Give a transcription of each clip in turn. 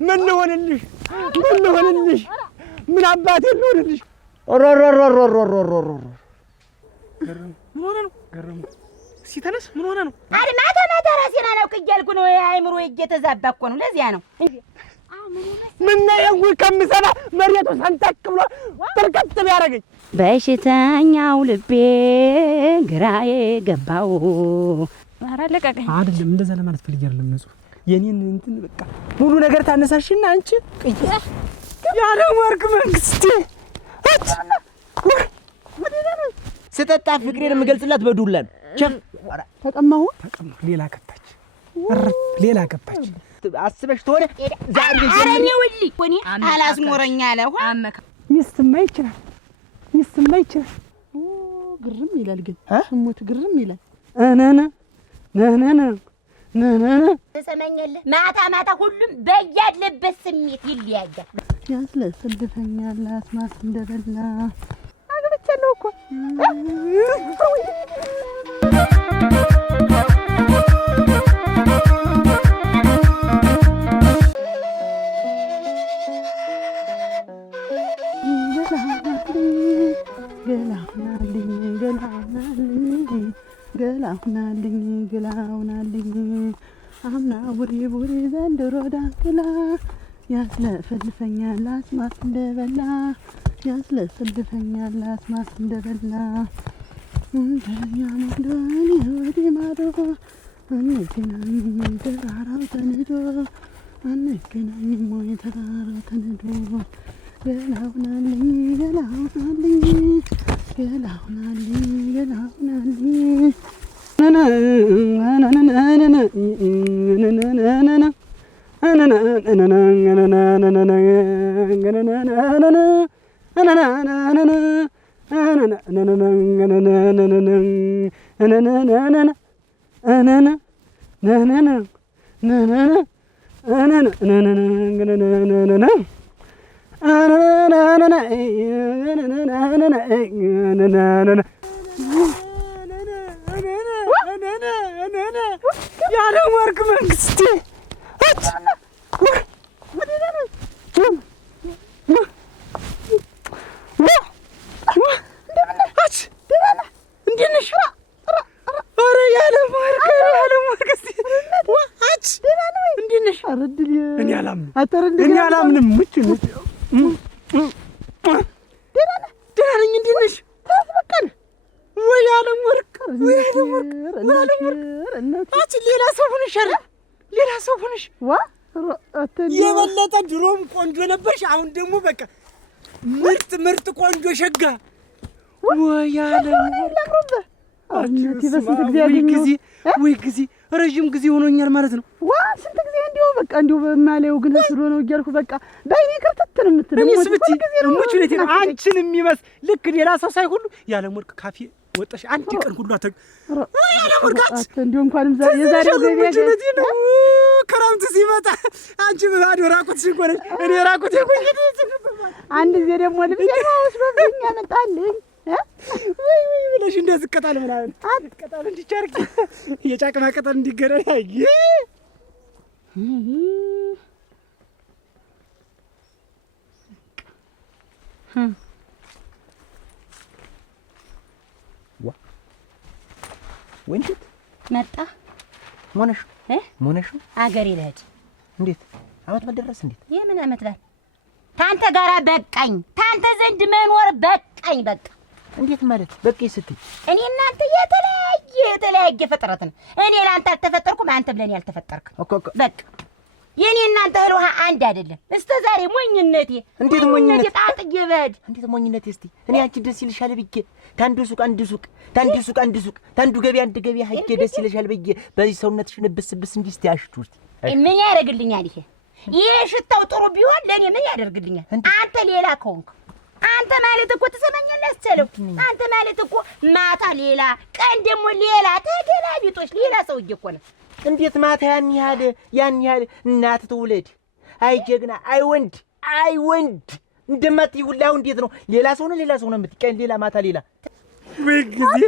ምን ልሆንልሽ ምን አባቴ ልሆንልሽ ገረም ምን ሆነ ነው ገረም ሲተነስ ምን ሆነ ነው አይ ማታ ራሴን አላውቅ እያልኩ ነው አይምሮ እየተዛባ እኮ ነው ለዚያ ነው ምን ነው ከምሰማ መሬቱ ሰንጠቅ ብሎ ጥርቅጥ ቢያረገኝ በሽተኛው ልቤ ግራዬ ገባው አራለቀቀኝ አይደለም እንደዛ ለማለት ፈልጌ አይደለም ንጹህ የኔን እንትን በቃ ሙሉ ነገር ታነሳሽና አንቺ ያለ ወርቅ መንግስቴ ስጠጣ ፍቅሬን የምገልጽላት በዱላ ነው ተቀማሁ ሌላ ገባች አስበሽ ተሆነ ዛሬ አረኔ ወሊ ወኒ አላስኖረኛ አለው ሚስትማ ይችላል ግርም ይላል ግን እሞት ግርም ይላል ነነነ ተሰማኛለህ ማታ ሁሉም በያለበት ስሜት ይለያያል ያስለስልፈኛል አስማት እንደበላ አግብቻለሁ እኮ ገላሁናልኝ አምና ቡሪ ዘንድሮ ዳክላ ያስለፈልፈኛል አስማት እንደበላ እንደኛ መንደን ወዲ ማዶ አንገናኝ ተራራው ተንዶ ገላሁናልኝ ያለ ወርቅ መንግስቴ እኔ አላምንም ምች ነው ደህና ነኝ እንዴት ነሽ ተፈቀደ ወይ ዓለም ወርቅ አንቺ ሌላ ሰው ሆነሽ የበለጠ ድሮም ቆንጆ ነበርሽ አሁን ደግሞ በቃ ምርጥ ቆንጆ ሸጋ ወይ ዓለም ወርቅ አውነት በስንት ጊዜ ያገኘው ወይ ጊዜ ረጅም ጊዜ ሆኖኛል ማለት ነው ስንት ጊዜ እንዲው በማለው ግን ስሎ ነው እያልኩ በቃ በእኔ ከርተት ነው የምትለው እኔስ ብቻ ሙቹኔት አንቺን የሚመስ ልክ ሌላ ሰው ሳይሁሉ ያለ ወርቅ ካፌ ወጣሽ አንድ ቀን ሁሉ ያለ ወርቃት እንዲው እንኳንም የዛሬው ገበያ ነው ክረምት ሲመጣ አንቺ በባዶ ራቁት ሲቆረሽ እኔ ራቁት ይቆይት አንድ ጊዜ ደግሞ ልብስ ያውስ በብኛ መጣልኝ ወይ ብለሽ እንደዚህ ቀጣል ምናምን አትቀጣል እንዲቻርክ የጫቅማ ቀጣል እንዲገረኝ ወንጀት መጣ ሞነሽ አገር ይለድ እንዴት አመት መደረስ እንዴት የምን አመት ባል ታንተ ጋራ በቃኝ ታንተ ዘንድ መኖር በቃኝ በቃ እንዴት ማለት በቃኝ ስትይ እኔ እናንተ የተለያየ ፍጥረት ነው እኔ ላንተ አልተፈጠርኩም አንተ ብለኔ ያልተፈጠርክ በቃ የኔ እናንተ ህልውሃ አንድ አይደለም እስከ ዛሬ ሞኝነቴ እንዴት ሞኝነቴ ጣጥዬ በድ እንዴት ሞኝነቴ እስቲ እኔ አንቺ ደስ ይልሻል ብዬ ታንዱ ሱቅ አንድ ሱቅ ታንዱ ገበያ አንድ ገበያ ሀይቄ ደስ ይልሻል ብዬ በዚህ ሰውነትሽን ብስብስ እንዲህ እስቲ አሽቱ እስቲ ምን ያደርግልኛል ይሄ ሽታው ጥሩ ቢሆን ለኔ ምን ያደርግልኛል አንተ ሌላ ከሆንክ አንተ ማለት እኮ ተሰማኛለህ አስቻለው አንተ ማለት እኮ ማታ ሌላ ቀን ደግሞ ሌላ ተገላቢጦሽ ሌላ ሰውዬ እኮ ነው እንዴት ማታ ያን ያህል እናት ትውለድ አይ ጀግና አይ ወንድ እንደማትይውላው እንዴት ነው ሌላ ሰው ነው የምትቀን ሌላ ማታ ሌላ ወይ ጊዜ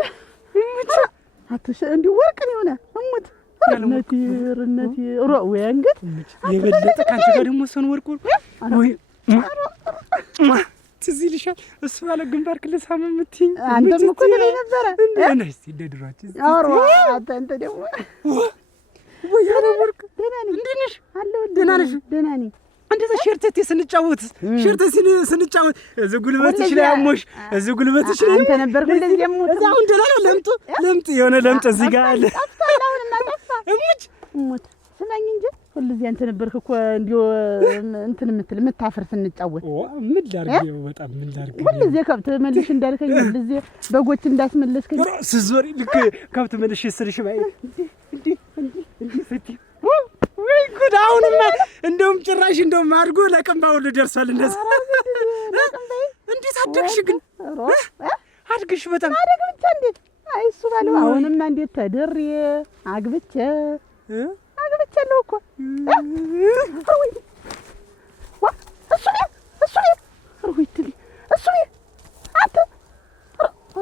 አትሽ እንዲህ ወርቅ ነው ሆነ እሙት እነቴ ወይ አንገት የበለጠ ካንተ ጋር ደግሞ ሰን ወርቁ ወይ ትዝ ይልሻል እሱ ባለ ግንባር ክልል ሳመም የምትይኝ አንተም እኮ ትለኝ ነበረ እና እስቲ እንደድሯችን አውራ አንተ ደግሞ ወይ ያለ ወርቅ ደህና ነኝ እንዴት ነሽ አለሁ ደህና ነሽ ደህና ነኝ እንደዛ ሸርተቴ ስንጫወት እዚህ ጉልበትሽ ላይ አሞሽ እዚህ ጉልበትሽ ላይ አንተ ነበርኩ እንደዚህ የምሞት እዛው እንደላ ነው ለምጥ የሆነ ለምጥ እዚህ ጋር አለ ጠፍታለሁና ጠፋ እሙት ስማኝ እንጂ ሁልጊዜ አንተ ነበርክ እኮ እንዲሁ እንትን የምታፈር ስንጫወት ምን ላድርገው በጣም ምን ላድርገው ሁልጊዜ ከብት መልሽ እንዳልከኝ ሁልጊዜ በጎች እንዳስመለስከኝ ስዞሪ ልክ ከብት መልሽ ስልሽ ባይ እንዴ ሰቲ ወይ ጉድ አሁንማ እንደውም ጭራሽ እንደውም አድርጎ ለቅምባ ሁሉ ደርሷል እንደዛ እንዴት አደግሽ ግን አድግሽ በጣም አደግ ብቻ እንዴት አይ እሱ ባለው አሁንማ እንዴት ተድሬ አግብቻለሁ እኮ ወይ ዋ እሱ ሩይትሊ እሱ አንተ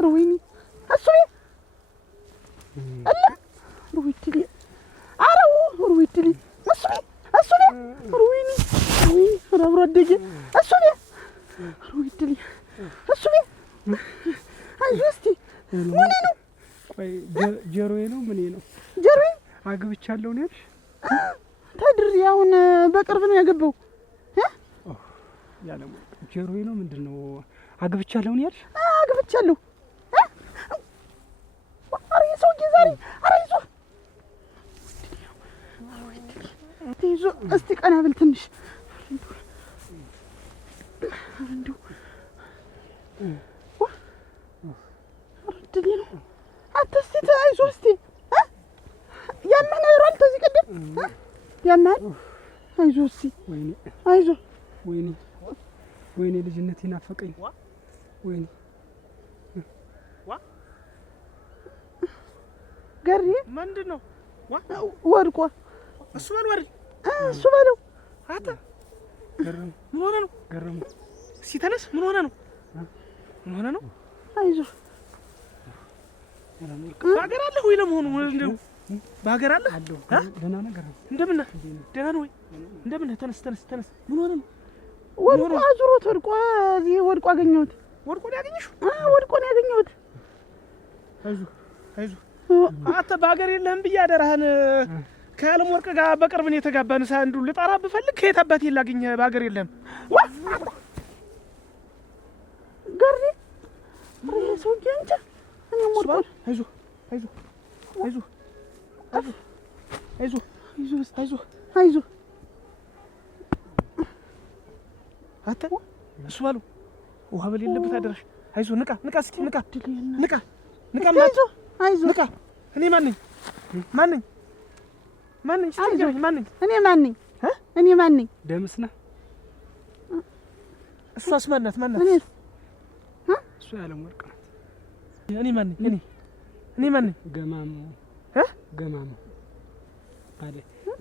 ሩይኒ እሱ አላ ሩይትሊ አረው ሩይትሊ እሱ ሩይኒ ረብሮ አደገ እሱ ሩይትሊ እሱ አይስቲ ምን ነው ቆይ ጀሮዬ ነው ምን ነው ጀሮዬ አግብቻለሁ ነው ያልሽ ተድሬ አሁን በቅርብ ነው ያገባው ያለው ጀሮዬ ነው ምንድነው አግብቻለሁ ነው ያልሽ አግብቻለሁ አሬ ሰው ጊዛሪ አሬ ይዞ እስቲ ቀና ብል ትንሽ አንዱ አርድሊ ነው አትስቲ አይዞ እስቲ ያመነ ይሯል ተዚህ ቀደም ያመነ አይዞ እስቲ ወይኔ አይዞ ወይኔ ልጅነቴ ናፈቀኝ ወይኔ ገሪ ምንድነው ወድቆ እሱ ባልወር እሱ ባለው አታ ገረም ምን ሆነ ነው ገረም ሲተነስ ምን ሆነ ነው አይዞ ባገር አለ ወይ ለመሆኑ እንደው ባገር አለ አለው ደህና ነገር እንደምን ደህና ነው ወይ እንደምን ተነስ ምን ሆነ ነው ወድቆ አዙሮት ወድቆ እዚህ ወድቆ አገኘሁት ወድቆ ነው ያገኘሽው ወድቆ ነው ያገኘሁት አይዞ አንተ ባገር የለህም ብዬ አደራህን ከዓለም ወርቅ ጋር በቅርብ ነው የተጋባን ሳንዱ ልጣራ ብፈልግ ከየት አባቴ ላግኝ ባገር የለህም ገሪ ሰው ጀንቻ እኔ ወድቆ አይዞ አታ እሱ ባሉ ውሃ በሌለበት አደረሽ አይዞ ንቃ እስኪ ንቃ አይዞ ንቃ እኔ ማን ነኝ እስቲ ማን ነኝ እኔ ማን ነኝ ደምስና እሷስ ማናት እሱ ያለም ወርቅ ናት እኔ ማን ነኝ ገማሙ አለ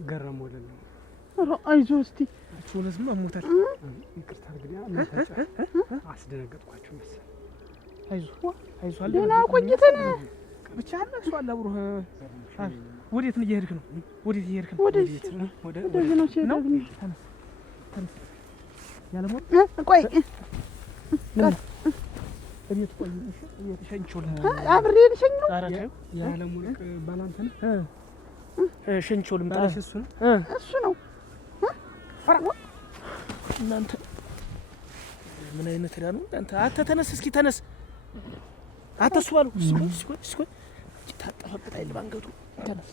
ገረም ወለለ አይዞ እስቲ ወለዝም አሞታል ይቅርታ እንግዲህ አስደነገጥኳችሁ መሰለኝ አይዞ አለ ደህና ቆይተን ብቻ አለ እሱ አለ አብሮ ወዴት እየሄድክ ነው ወደዚህ ነው ሲሄድ ያለ ሞት ቆይ እቤት ቆይ እቤት ሸንቾል አብሬ ልሸኝ ነው ያለ ወርቅ ባላንተ ነው ሸንቾል ምጣለሽ እሱ ነው እናንተ ምን አይነት ዳ ነው እናንተ አተ ተነስ እስኪ ተነስ አተሱ ባሉ እስኪ ታጠፈበት አይል ባንገቱ ተነስ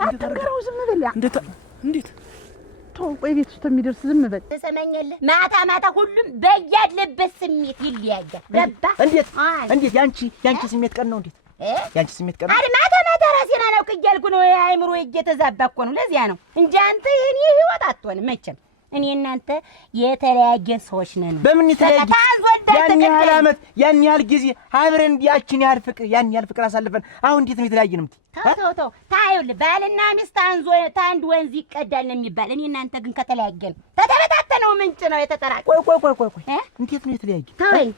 አትንገረው ዝም በል እንዴት ተው ቆይ ቤት ውስጥ የሚደርስ ዝም በል ተሰማኛለህ ማታ ሁሉም በያለበት ስሜት ይለያያል ገባ እንዴት ያንቺ ስሜት ቀን ነው እንዴት ያንቺ ስሜት ቀን አይደል ማታ ራሴን አላውቅ እያልኩ ነው አይምሮ እየተዛባ እኮ ነው ለዚያ ነው እንጂ አንተ የኔ ህይወት አትሆንም መቼም እኔ እናንተ የተለያየን ሰዎች ነን በምን የተለያየ ያን ያህል ጊዜ አብረን ያን ያህል ፍቅር አሳልፈን አሁን እንዴት ነው የተለያየን ተው ታዩልህ ባልና ሚስት አንድ ወንዝ ይቀዳል ነው የሚባል እኔ እናንተ ግን ከተለያየን ተተበታተነው ምንጭ ነው የተጠራቀ ቆይ እንዴት ነው የተለያየን ተወኝ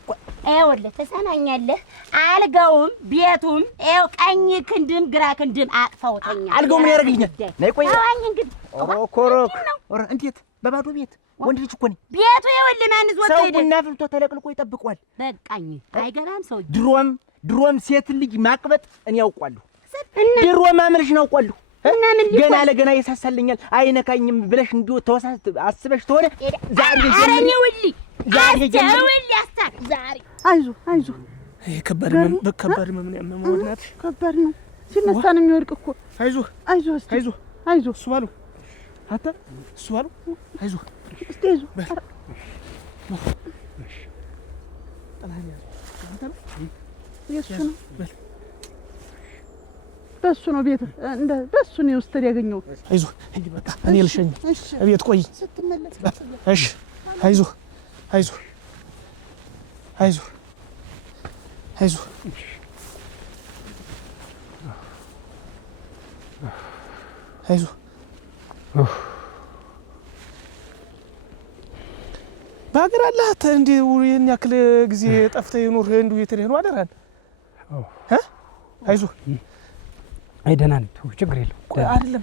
ይኸውልህ ትሰማኛለህ? አልጋውም ቤቱም ይኸው ቀኝ ክንድም ግራ ክንድም አቅፈውተኛል። አልጋው ምን ያደርግልኛል? ነይ ቆይ ተዋኝ እንግዲህ። ኧረ እንዴት በባዶ ቤት ወንድ ልጅ እኮ ነኝ። ቤቱ ይኸውልህ ማን ይዞት ሄደ? ሰው ቡና ፍልቶ ተለቅልቆ ይጠብቀዋል። በቃኝ አይገባም ሰው። ድሮም ሴት ልጅ ማቅበጥ እኔ ያውቃለሁ። ድሮም አመልሽ ነው አውቃለሁ። ገና ለገና ይሳሳልኛል አይነካኝም ብለሽ እንዲሁ ተወሳስ አስበሽ ተሆነ ዛሬ አረኔ ወሊ ዛሬ አይዞህ ይሄ ከባድ ምን ያመመው እናት ከባድ ነው። ሲነሳ ነው የሚወድቅ እኮ። አይዞህ እሱ ባሉ አታ እሱ ባሉ አይዞህ እስቲ አይዞህ የእሱ ነው በሱ ነው ቤት እንደ በሱ ነው ውስጥ ያገኘው። አይዞህ እንዴ በቃ እኔ ልሸኝ እቤት ቆይ ስትመለስ። እሺ አይዞህ በሀገር አለህ እንዴ? ይሄን ያክል ጊዜ ጠፍተህ ይኖር እንዴ? የትሄድ ነው አደራን? አይዞህ አይ ደህና ነኝ። ችግር የለውም። አይደለም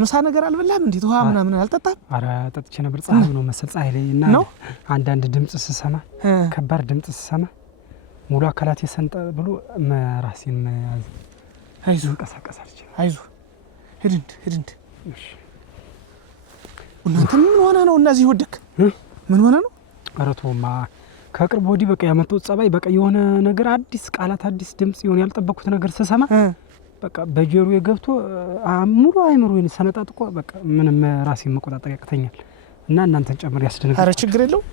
ምሳ ነገር አልበላም እንዴ? ውሃ ምናምን አልጠጣም? ኧረ ጠጥቼ ነበር። ፀሐይ ነው መሰል ፀሐይ ላይ እና አንዳንድ ድምጽ ስሰማ ከባድ ድምጽ ስሰማ ሙሉ አካላቴ ሰንጠ ብሎ ራሴን መያዝ። አይዞህ እንቀሳቀስ አልችልም። አይዞህ ሂድ። እሺ እናንተ ምን ሆነ ነው እነዚህ ወደክ? ምን ሆነ ነው? ኧረ ተውማ ከቅርብ ወዲህ በቃ ያመጣው ጸባይ በቃ የሆነ ነገር አዲስ ቃላት አዲስ ድምጽ የሆነ ያልጠበቅኩት ነገር ስሰማ በቃ በጆሮዬ ገብቶ ሙሉ አይምሮዬን ሰነጣጥቆ በቃ ምንም ራሴን መቆጣጠር ያቅተኛል እና እናንተን ጨምር ያስደነግጣል። ኧረ ችግር የለውም።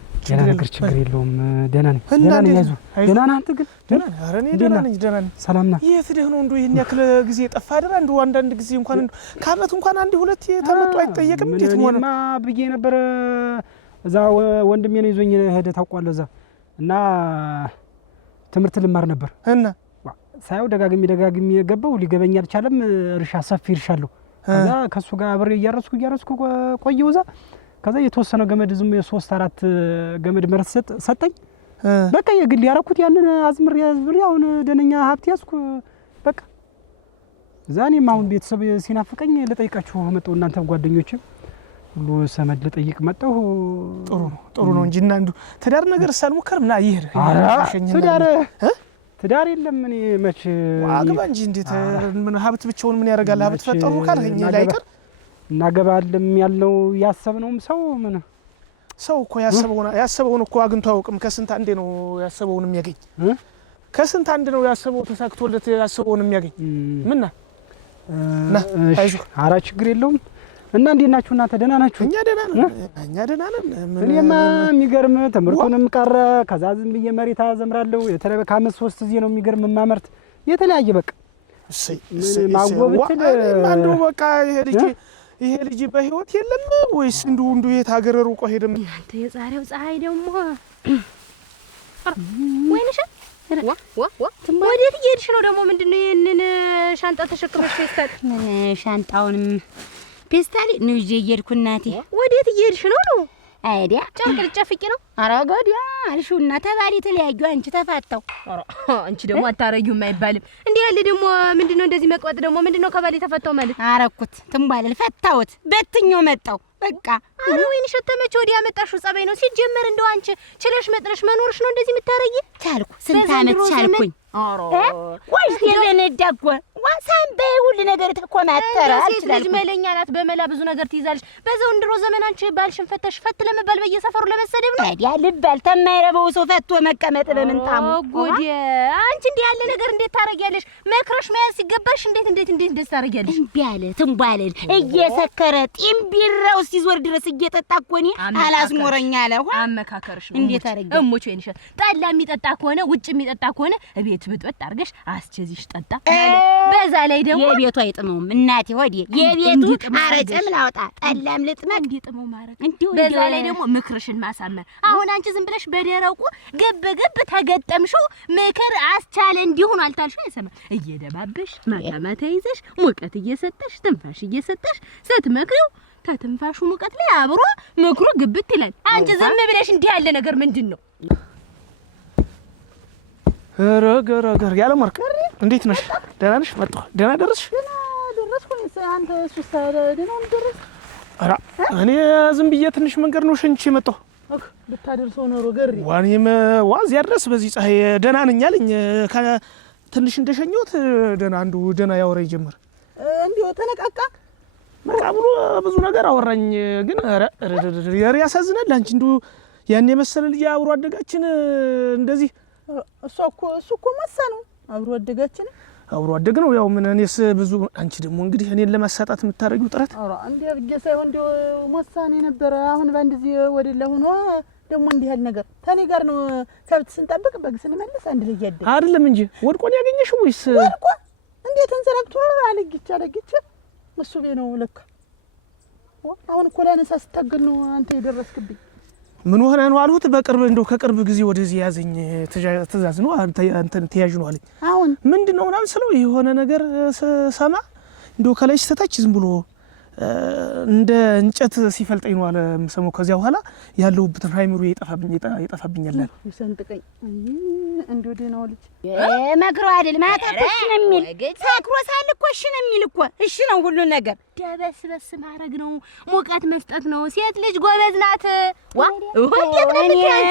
ደህና ነኝ። አይዞህ። ደህና ነህ አንተ ግን? ኧረ እኔ ደህና ነኝ። ሰላም ነህ? የት ደህ ነው እንደው ይሄን ያክል ጊዜ ጠፋ አይደል? እንደው አንዳንድ ጊዜ እንኳን ከዓመት እንኳን አንድ ሁለት ተመጡ አይጠየቅም? እንዴት ሆነ? እኔማ ብዬ ነበር እዛ ወንድሜ ነው ይዞኝ ሄደ ታውቋለህ። እዛ እና ትምህርት ልማር ነበር እና ሳይው ደጋግሜ ገባው ሊገበኝ አልቻለም። እርሻ ሰፊ እርሻለሁ። ከዛ ከሱ ጋር አብሬ እያረስኩ ቆየው። እዛ ከዛ የተወሰነ ገመድ ዝም 3-4 ገመድ መሬት ሰጠኝ። በቃ የግል ያረኩት ያንን አዝምሬ አሁን ደነኛ ሀብት ያዝኩ። በቃ ዛኔም አሁን ቤተሰብ ሲናፍቀኝ ልጠይቃችሁ መጣሁ። እናንተም ጓደኞችም ሁሉ ሰመድ ልጠይቅ መጣሁ። ጥሩ ነው እንጂ እና አንዱ ትዳር ነገር ሳልሞከርም ና ይሄድ ትዳር የለም። እኔ መች አገባ እንጂ እንዴት ምን ሀብት ብቻውን ምን ያደርጋል? ሀብት ፈጠሩ ካልኝ ላይቀር እናገባለም ያለው ያሰብነውም ሰው እኮ ያሰበውን እኮ አግኝቶ አያውቅም። ከስንት አንዴ ነው ያሰበውን የሚያገኝ። ከስንት አንድ ነው ያሰበው ተሳክቶለት ያሰበውን የሚያገኝ። ምንና አይዞህ። ኧረ ችግር የለውም። እና እንዴት ናችሁ እናንተ? ደህና ናችሁ? እኛ ደህና ነን። እኔማ የሚገርም ትምህርቱንም ቀረ። ከዛ ዝም ብዬ መሬት አዘምራለሁ። ከአመት 3 ጊዜ ነው የሚገርም ማመርት የተለያየ በቃ ማጎብት አንዱ በቃ ይሄ ልጅ በህይወት የለም ወይስ እንዱ የት ሀገር ሩቆ ሄደም? አንተ የዛሬው ፀሐይ ደግሞ ወይንሽ ወዴት እየሄድሽ ነው ደግሞ? ምንድነው ይሄንን ሻንጣ ተሸክመሽ ፌስታል? ሻንጣውንም ፌስታል ነው ይዤ እየሄድኩ እናቴ። ወዴት እየሄድሽ ነው? አይዲያ ጨርቅ ልጨፍቂ ነው? ኧረ ገዲያ አልሽውና ተባለ የተለያዩ አንቺ ተፋታው። ኧረ አንቺ ደግሞ አታረጊውም አይባልም። እንዴ ያለ ደግሞ ምንድነው እንደዚህ መቅበጥ ደግሞ ምንድነው? ከባል ተፋታው ማለት አረኩት ትምባለል ፈታውት በትኛው መጣው በቃ። አረ ወይን ሸተመች ወዲያ መጣሽው ጸባይ ነው ሲጀመር። እንደው አንቺ ችለሽ መጥለሽ መኖርሽ ነው እንደዚህ የምታረጊ? ቻልኩ ስንት አመት ቻልኩኝ። ኧረ ወይስ የለነዳጓ ዋሳምበይ ሁሉ ነገር ተኮማተረ አልችልም። ልጅ መለኛ ናት። በመላ ብዙ ነገር ትይዛለሽ። በዛው እንድሮ ዘመን አንቺ ባልሽን ፈተሽ ፈት ለመባል በየሰፈሩ ለመሰደብ ነው። ታዲያ ልባል ተማይረበው ሰው ፈቶ መቀመጥ በምንጣሙ ጉዲ። አንቺ እንዲህ ያለ ነገር እንዴት ታረጊያለሽ? መክረሽ መያዝ ሲገባሽ እንዴት እንደዚህ ታረጊያለሽ? ቢያለ ትምባለል እየሰከረ ጢምቢራው ሲዞር ድረስ እየጠጣ እኮ እኔ አላስኖረኛ አለ። አመካከርሽ ነው እንዴት ታረጊ? እሞች ወይንሽ ጠላ የሚጠጣ ከሆነ ውጭ የሚጠጣ ከሆነ እቤት ብጥብጥ አድርገሽ አስቸዚሽ ጠጣ። በዛ ላይ ደግሞ የቤቱ አይጥመውም እናቴ ሆዴ የቤቱ አረጨም ላውጣ ጠላም ልጥመቅ እንዲጥመው ማለት እንዴ። በዛ ላይ ደግሞ ምክርሽን ማሳመር። አሁን አንቺ ዝም ብለሽ በደረቁ ገብ ተገጠምሽው ምክር አስቻለ እንዲሆን አልታልሽ አይሰማ እየደባበሽ ማታ ይዘሽ ሙቀት እየሰጠሽ ትንፋሽ እየሰጠሽ ስትመክሪው ተትንፋሹ ሙቀት ላይ አብሮ ምክሩ ግብት ይላል። አንቺ ዝም ብለሽ እንዲህ ያለ ነገር ምንድነው? ረገረገር ያለ ማርክ እንዴት ነሽ? ደህና ነሽ? መጣሁ። ደህና ደረስሽ? ደረስኩኝ። አንተ እሱስ ደህና ደረስ? ኧረ እኔ ዝም ብዬ ትንሽ መንገድ ነው ሸኝቼ መጣሁ። ብታደርሰው ኖሮ ገሪ ዋኔም ዋዚያ ድረስ በዚህ ፀሐይ ደህና ነኝ አለኝ። ትንሽ እንደሸኘሁት ደህና አንዱ ደህና ያወራኝ ጀመር። እንዲሁ ተነቃቃ በቃ ብሎ ብዙ ነገር አወራኝ። ግን ኧረ ያሳዝናል። አንቺ እንዱ ያን የመሰለ ልጅ አብሮ አደጋችን እንደዚህ እሱ እኮ መሳ ነው አብሮ አደግ ነው። ያው ምን እኔስ ብዙ አንቺ ደግሞ እንግዲህ እኔን ለማሳጣት የምታረጊው ጥረት አራ እንዴ ብዬ ሳይሆን እንዴ መሳኔ ነበር። አሁን ባንድ ዚህ ወደላ ሆኖ ደግሞ እንዲህ ያለ ነገር ታኔ ጋር ነው ከብት ስንጠብቅ በግ ስንመለስ አንድ ልጅ ያደ አይደለም እንጂ ወድቆ ነው ያገኘሽው ወይስ ወድቆ እንዴት ተንሰራብቶ አለግቻ እሱ ቤ ነው ለካ። አሁን እኮ ላነሳ ስታገል ነው አንተ የደረስክብኝ። ምን ሆነ ነው አልሁት። በቅርብ እንደው ከቅርብ ጊዜ ወደዚህ ያዘኝ ትእዛዝ ነው አንተን ተያዥ ነው አለኝ። አሁን ምንድነው ምናምን ስለው የሆነ ነገር ሰማ እንደው ከላይ ስተታች ዝም ብሎ እንደ እንጨት ሲፈልጠኝ ነው አለ ሰሞኑ። ከዚያ በኋላ ያለውበት ሃይምሮ ይጠፋብኛል አለ። ይሰንጥቀኝ እንደው ደህናው ልጅ መክሮ አይደል ማታ እሺ ነው የሚል ሰክሮ ሳል እኮ እሺ ነው የሚል እኮ እሺ ነው ሁሉ ነገር። ደበስበስ ማድረግ ነው ሙቀት መስጠት ነው። ሴት ልጅ ጎበዝ ናት።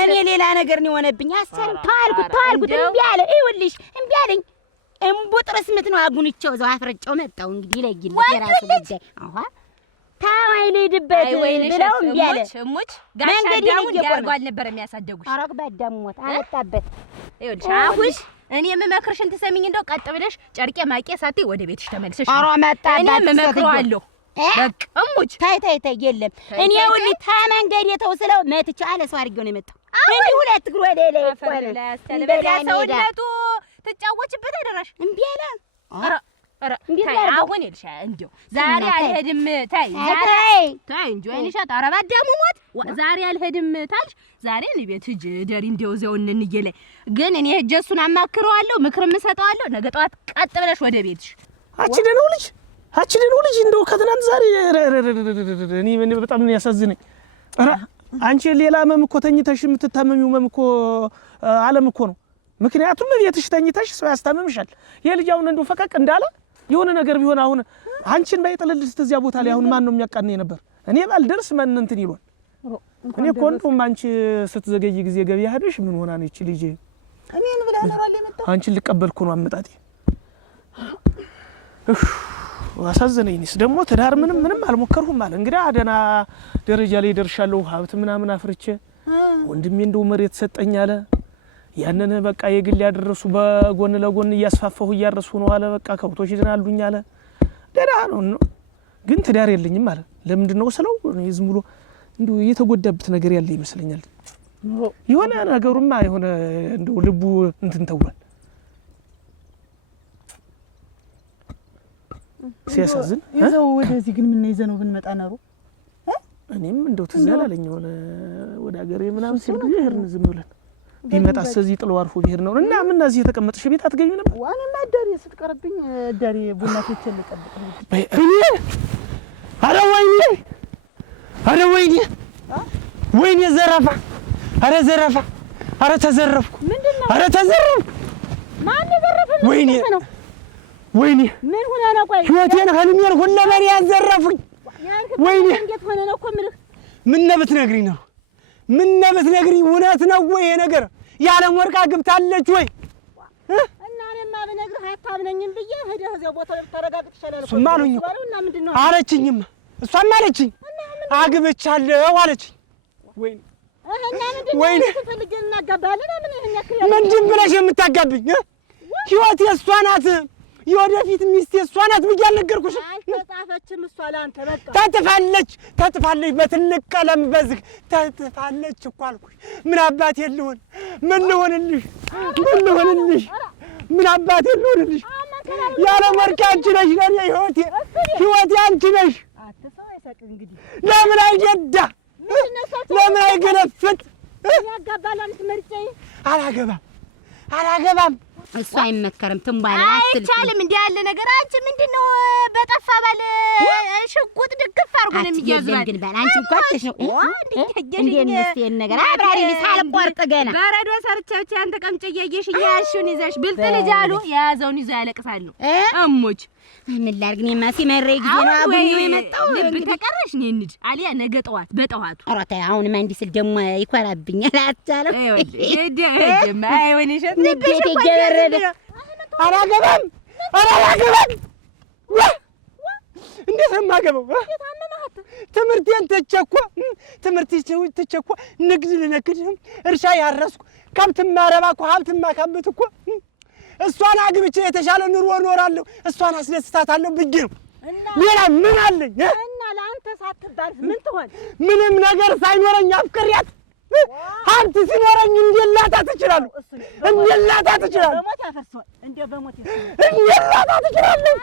እኔ ሌላ ነገር ነው የሆነብኝ። አሰር ታልኩት እምቢ አለ። ይኸውልሽ እምቢ አለኝ። እምቡጥርስ ምት ነው አጉንቸው ዘው አፍረጨው መጣው። እንግዲህ ለይል የራሱ ጉዳይ አሃ ታዋይ ልድበት ብለው እምቢ አለ። እሙች ጋሻ ዳሙን ያርጓል ነበር የሚያሳደጉሽ። አረግ ባዳሙት አመጣበት። ይኸውልሽ አሁን እኔ የምመክርሽን ትሰሚኝ። እንደው ቀጥ ብለሽ ጨርቄ ማቄ ሳትይ ወደ ቤትሽ ተመልሰሽ አሮ መጣበት። እኔ የምመክረዋለሁ። በቃ እሙች ታይ የለም። እኔ ሁሉ ታመንገድ የተወስለው መትቻ አለ ሰው አድርጌው ነው የመጣው። እንዲህ ሁለት እግሩ ወደ ላይ ቆረ በዛ ሰውነቱ ትጫወችበት አይደረሽ እምቢ አለ። ኧረ ታይ አሁን ይልሻ እንደው ዛሬ አልሄድም ታይ እንጂ ወይንሻት አረባ ደሙ ሞት ዛሬ አልሄድም ታልሽ ዛሬ ነው ቤት ሂጅ ደሪ እንደው ዘው እንንየለ ግን እኔ ሂጅ እሱን አማክረዋለሁ ምክርም ሰጠዋለሁ። ነገ ጠዋት ቀጥ ብለሽ ወደ ቤትሽ። አቺ ደህናው ልጅ እንደው ከትናንት ዛሬ እኔ በጣም ነው ያሳዝነኝ። ኧረ አንቺ ሌላ ህመም እኮ ተኝተሽ የምትታመሚው ህመም እኮ ዓለም እኮ ነው። ምክንያቱም ቤትሽ ተኝተሽ ሰው ያስታምምሻል። የልጅ አሁን እንደው ፈቀቅ እንዳለ የሆነ ነገር ቢሆን አሁን አንቺን ባይጥልልሽ እዚያ ቦታ ላይ አሁን ማን ነው የሚያቃነኝ ነበር? እኔ ባልደርስ ማን እንትን ይሏል። እኔ እኮ እንደውም አንቺ ስትዘገይ ጊዜ ገበያ ሄደሽ ምን ሆና ነው እቺ ልጅ እኔን ብላ ነራል የመጣው አንቺን ልቀበልኩ ነው አመጣጤ። አሳዘነኝስ ደግሞ ትዳር ምንም አልሞከርሁም ማለት እንግዲህ አደና ደረጃ ላይ ደርሻለሁ። ሀብት ምናምን አፍርቼ ወንድሜ እንደው መሬት ሰጠኝ አለ። ያንን በቃ የግል ያደረሱ በጎን ለጎን እያስፋፋሁ እያረሱ ነው አለ። በቃ ከብቶች ይድናሉኝ አለ። ደህና ነው ግን ትዳር የለኝም አለ። ለምንድን ነው ስለው ዝም ብሎ እንደው እየተጎዳበት ነገር ያለ ይመስለኛል። የሆነ ነገሩማ የሆነ እንደው ልቡ እንትን ተውሏል። ሲያሳዝን ይዘው ወደዚህ ግን ምን ይዘነው ብንመጣ ነው? እኔም እንደው ትዝ አላለኝ ሆነ ወደ ሀገሬ ምናምን ሲል ጊዜ ሄድን ዝም ብለን ቢመጣ ስለዚህ ጥለው አርፎ ቢሄድ ነው እና ምን እዚህ የተቀመጥሽ ቤት አትገኙ ነበር? ዋኔማ ዳሪ ስትቀርብኝ ዳሪ ቡና ፍቼ ልቀበል ወይኔ ዘረፋ! አረ ዘረፋ! አረ ተዘረፍኩ! ምንድነው? አረ ተዘረፍኩ! ማን ዘረፈ? ወይኔ ምን ሆነ ነው? ቆይ ህይወቴን ህልሜን ሁሉ ለማን ያዘረፉኝ? ወይኔ እንዴት ሆነ ነው እኮ የምልህ። ምን ብትነግሪኝ ነው? ምን ብትነግሪኝ እውነት ነው ወይ ይሄ ነገር? ያለም ወርቃ ግብታለች ወይ? እና እኔማ ብነግርህ አታምነኝም ብዬ ሄደህ እዚያው ቦታው ልታረጋግጥ ይችላል እኮ። እሱማ አሉኝ እኮ እና ምንድነው አለችኝማ። እሷም አለችኝ አግብቻለሁ አለችኝ። ወይኔ ወይኔ ፈልገን እናጋባለን። ምን ይሄን ያክል ምንድን ብለሽ የምታጋብኝ? ህይወቴ እሷ ናት፣ የወደፊት ሚስቴ እሷ ናት ብዬሽ አልነገርኩሽም? አልተጻፈችም እሷ ለአንተ በቃ ተጥፋለች በትልቅ ቀለም በዝግ ተጥፋለች እኮ አልኩሽ። ምን አባቴ ልሆን? ምን ልሆንልሽ? ምን አባቴ ልሆንልሽ? ያለ ወርቅ አንቺ ነሽ ለኔ ህይወቴ አንቺ ነሽ። አትሰው አይሰቅ እንግዲህ ለምን አይገዳ ለምን አይገነፍጥ? ያጋባላን ትመርጨይ አላገባም። እሱ አይመከርም። ትንባል አይቻልም እንዲህ ያለ ነገር። አንቺ ምንድነው በጠፋ ባለ ሽጉጥ ድግፍ አድርጎ ነው የሚያዝባል። ግን ባል አንቺ እንኳን አትሽ ነው እንዴ ነስቴን ነገር አብራሪ ሳልቆርጥ ገና በረዶ ሰርቼ ብቻ አንተ ቀምጬ እያየሽኝ ያልሽውን ይዘሽ ብልጥ ልጅ አሉ የያዘውን ይዘው ያለቅሳሉ። እሞች ምን ላድርግ እኔማ ሲመረኝ ጊዜ ነው አጉኝ የመጣው። ልብ ተቀረሽ ነው እንጂ አሊያ ነገ ጠዋት በጠዋቱ አራታ አሁን ማንዲ ስል ደሞ ይኮራብኛል። አትቻለም ደማ አይወንሽ ንዴት ይገበረደ አላገባም እንዴት የማገባው ትምህርቴን ትቼ እኮ ንግድ ልነግድ እርሻ ያረስኩ ከብት ማረባ እኮ ሀብት ማካበት እኮ እሷን አግብቼ የተሻለ ኑሮ እኖራለሁ እሷን አስደስታታለሁ ብዬ ነው። ሌላ ምን አለኝ? እና ለአንተ ሳትባል ምን ትሆን? ምንም ነገር ሳይኖረኝ አፍቅሪያት ሀብት ሲኖረኝ እንዴት ላጣት እችላለሁ? እንዴት ላጣት እችላለሁ? በሞት ያፈርሰዋል። በሞት እንዴት ላጣት እችላለሁ?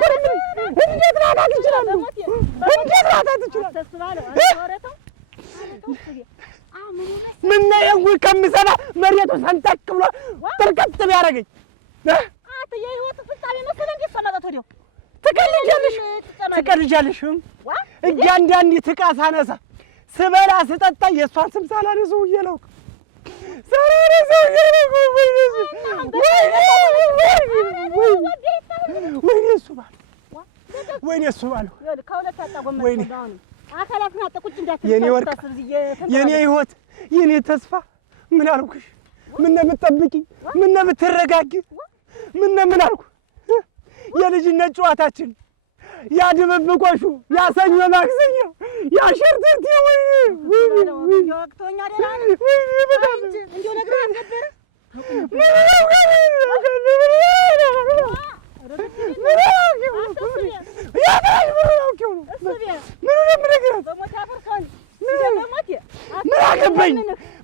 እንዴት ላጣት እችላለሁ? ምን ነው የጉ ከምሰማ መሬቱ ሰንጠቅ ብሎ ጥርቅጥ ቢያደርገኝ አት የህይወት ፍጻሜ መሰለኝ እንዴ ሰማጣት ወዲያው ትቀልጃለሽ። እያንዳንዴ ትቃ ሳነሳ ስበላ ስጠጣ የእሷን ስም ሳላነሳው እየለውቅ ወይኔ እሱ ባሉ የኔ ወርቅ የኔ ህይወት የኔ ተስፋ ምን አልኩሽ? ምን ነው የምትጠብቂኝ? ምን ነው የምትረጋጊ? ምን አልኩ? የልጅነት ጨዋታችን ያ ድብብቆሹ ያ ሰኞ ማክሰኞ ያ ሸርተቴ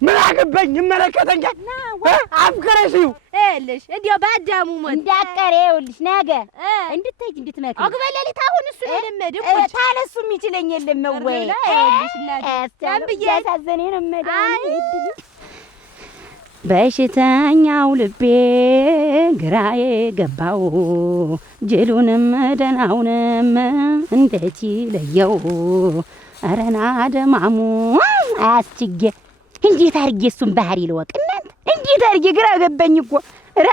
ምን አገባኝ? ይመለከተኛል። አፍቅረሽው ይኸውልሽ እንዲያው በአዳሙ ሞት እንዳቀረ ይኸውልሽ ነገ እንድትሄጂ እንድትመክሪ አግበለሊት አሁን እሱ የለመደ ታለሱ የሚችለኝ የለም ወይ? ይኸውልሽ እናቴ ያሳዘነኝ ነው መዳን በሽተኛው ልቤ ግራዬ ገባው ጅሉንም ደናውንም እንዴት ይለየው? አረና ደማሙ አስችጌ እንዴት አርጌ እሱን ባህሪ ልወቅ እናንተ? እንዴት አርጌ ግራ ገባኝ እኮ ረ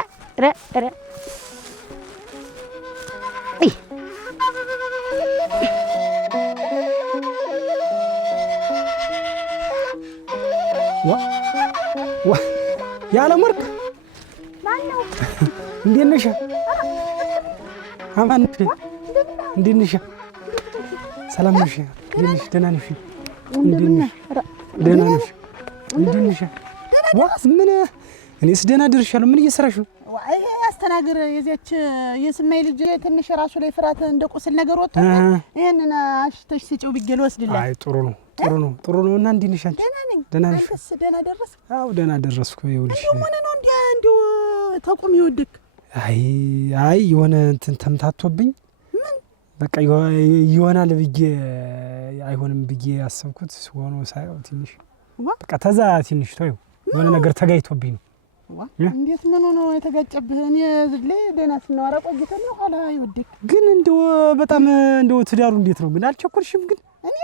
ዋ ያለ ወርቅ ማነው? እንዴት ነሽ? አማን እንዴት ነሽ? ሰላም ነሽ? እንዴት ነሽ? ደህና ነሽ? እንዴት ነሽ? ደህና ነሽ? እንዴት ነሽ? ዋ ምን እኔስ ደህና ደርሻለሁ። ምን እየሰራሽ ነው? ይሄ አስተናግር የዚያች የስማይ ልጅ ትንሽ ራሱ ላይ ፍራት እንደ ቁስል ነገር ወጥቶ ይሄንን አሽተሽ ስጪው ብዬ ልወስድልህ። አይ ጥሩ ነው። እና እንዴት ነሽ አንቺ? ደህና ነሽ? አንተስ ደህና ደረስክ? አዎ ደህና ደረስኩ። ይኸውልሽ ምን ነው እንዲያው ተቁም ይወድክ? አይ የሆነ እንትን ተምታቶብኝ በቃ ይሆናል ብዬ አይሆንም ብዬ ያሰብኩት ሆኖ ሳይው ትንሽ በቃ ተዛ ትንሽ ተይው የሆነ ነገር ተጋይቶብኝ ነው። እንዴት ምን ነው የተጋጨብህ? እኔ ዝሌ ደህና ስናወራ ቆይተን ነው ኋላ ይወድክ። ግን እንደው በጣም እንደው ትዳሩ እንዴት ነው ግን? አልቸኮልሽም ግን? እኔ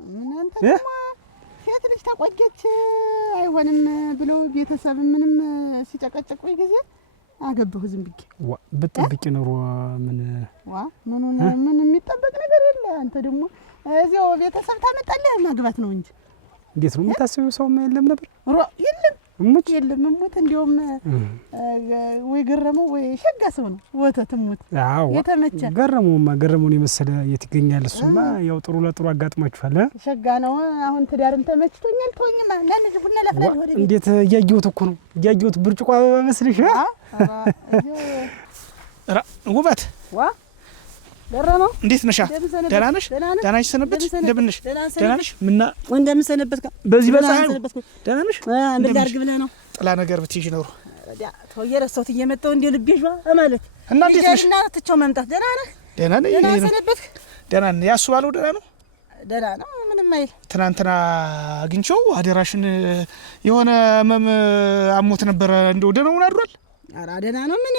ምን አንተ ደግሞ ሴት ልጅ ተቆየች አይሆንም ብሎ ቤተሰብ ምንም ሲጨቀጨቁኝ ጊዜ አገባሁ ዝም ብዬ። ብትጠብቂ ኖሮ ምን የሚጠበቅ ነገር የለ። አንተ ደግሞ እዚያው ቤተሰብ ታመጣለህ ማግባት ነው እንጂ እንዴት ነው የምታስቢው? ሰው የለም ነበር? የለም እሙት እንዲያውም ወይ ገረመው ወይ ሸጋ ሰው ነው ወተት እሙት የተመቸ ገረመውን የመሰለ የት ይገኛል? እሱማ ያው ጥሩ ለጥሩ አጋጥሟችኋል። ሸጋ ነው። አሁን ትዳርም ተመችቶኛል። ተወኝማ ለልጅ ቡና ለፍላል ወደ እንዴት እያየሁት እኮ ነው እያየሁት ብርጭቆ አበባ መስልሽ ውበት ገረመው እንዴት ነሽ? ደህና ነሽ? ደህና ነሽ? ሰነበት እንደምን ነሽ? ደህና ነሽ? ምና እንደምን ሰነበት? በዚህ በፀሐይ ደህና ነሽ? ምን ላድርግ ብለህ ነው? ጥላ ነገር ብትይዥ ኖሮ ተወየረሰውት እየመጣሁ እንደ ልቤ ጇ ማለት እና እንዴት ነሽ? እና ትቼው መምጣት ደህና ነህ? ደህና ነኝ። ደህና ሰነበት? ደህና ነኝ። ያሱ ባለው ደህና ነው? ደህና ነው። ምንም አይል። ትናንትና አግኝቼው አደራሽን የሆነ ህመም አሞት ነበረ። እንደው ደህና ሆኖ አድሯል? ኧረ ደህና ነው። ምን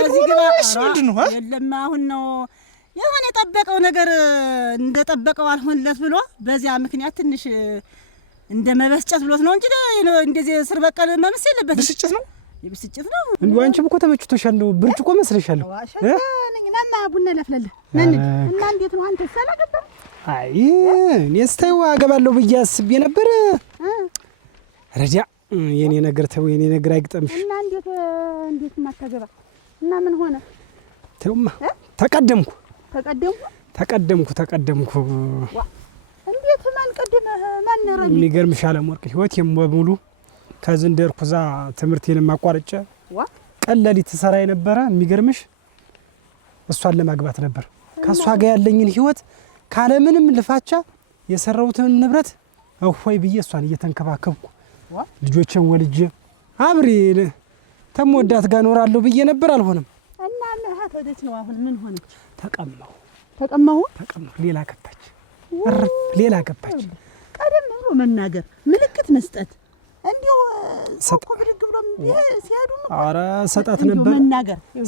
እዚህ ግባ ምንድን ነው? የለም አሁን ነው የሆነ የጠበቀው ነገር እንደጠበቀው አልሆንለት ብሎ በዚያ ምክንያት ትንሽ እንደ መበስጨት ብሎት ነው እንጂ እንደዚህ ስር በቀል መምስ የለበትም። ብስጭት ነው የብስጭት ነው። እንዴ አንቺም እኮ ተመችቶሻል ነው ብርጭቆ መስለሻል። ናማ ቡና ላፍላለህ ምን እና እንዴት ነው አንተ ሰላገባ? አይ እኔስ ተይው አገባለሁ ብዬ አስቤ ነበር። ረዲያ የኔ ነገር ተው የኔ ነገር አይግጠምሽ። እና እንዴት ማታገባ እና ምን ሆነ? ተውማ ተቀደምኩ እንዴት ማን ቀደመህ? ማን ረዲ? የሚገርምሽ አለምወርቅ ህይወቴም በሙሉ ከዝንደርኩ እዛ ትምህርቴንም አቋርጬ ቀለሊት ትሰራ የነበረ የሚገርምሽ እሷን ለማግባት ነበር። ከእሷ ጋር ያለኝን ህይወት ካለምንም ልፋቻ የሰራሁትን ንብረት እፎይ ብዬ እሷን እየተንከባከብኩ ልጆቼን ወልጄ አብሬ ተምወዳት ጋር እኖራለሁ ብዬ ነበር። አልሆነም እና ለሃት ወደት ነው አሁን ምን ሆነች? ተቀማሁ ሌላ ገባች። ቀደም ብሎ መናገር ምልክት መስጠት እንዲው ሰጣ ብድግ ብሎ ሲያዱ ኧረ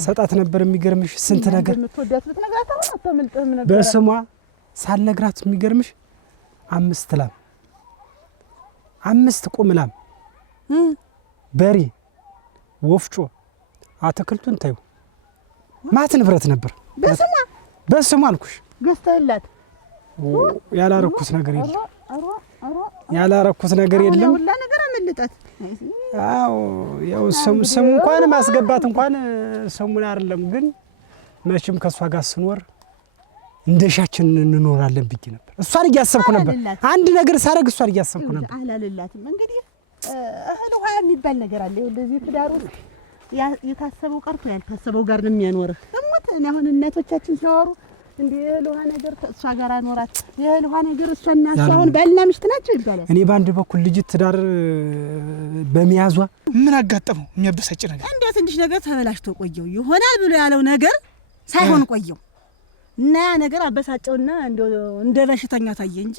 ሰጣት ነበር የሚገርምሽ ስንት ነገር ምትወዳት ብትነግራት አሁን አታመልጥህም ነበር። በስሟ ሳልነግራት የሚገርምሽ 5 ላም 5 ቁም ላም በሬ ወፍጮ አትክልቱን ታዩ ማት ንብረት ነበር በስሟ አልኩሽ። ገዝተህላት ያላረኩት ነገር የለም ሁላ ነገር አመለጣት። አዎ ያው ስሙ እንኳን ማስገባት እንኳን ስሙን አይደለም ግን መቼም ከሷ ጋር ስኖር እንደሻችን እንኖራለን ብዬ ነበር። እሷን እያሰብኩ ነበር። አንድ ነገር ሳረግ እሷን እያሰብኩ ነበር። አላልላትም እንግዲህ እህል ውሃ የሚባል ነገር አለ። እንደዚህ ትዳሩ የታሰበው ቀርቶ ያልታሰበው ጋር ነው የሚያኖርህ። እሞት እኔ አሁን እናቶቻችን ሲያወሩ እንዴ እህል ውሃ ነገር እሷ ጋር አኖራት የእህል ውሃ ነገር እሷና እሷ አሁን ባልና ሚስት ናቸው ይባላል። እኔ በአንድ በኩል ልጅ ትዳር በሚያዟ ምን አጋጠመው የሚያበሳጭ ነገር እንዴ ትንሽ ነገር ተበላሽቶ ቆየው ይሆናል ብሎ ያለው ነገር ሳይሆን ቆየው እና ያ ነገር አበሳጨውና እንደ በሽተኛ ታየ እንጂ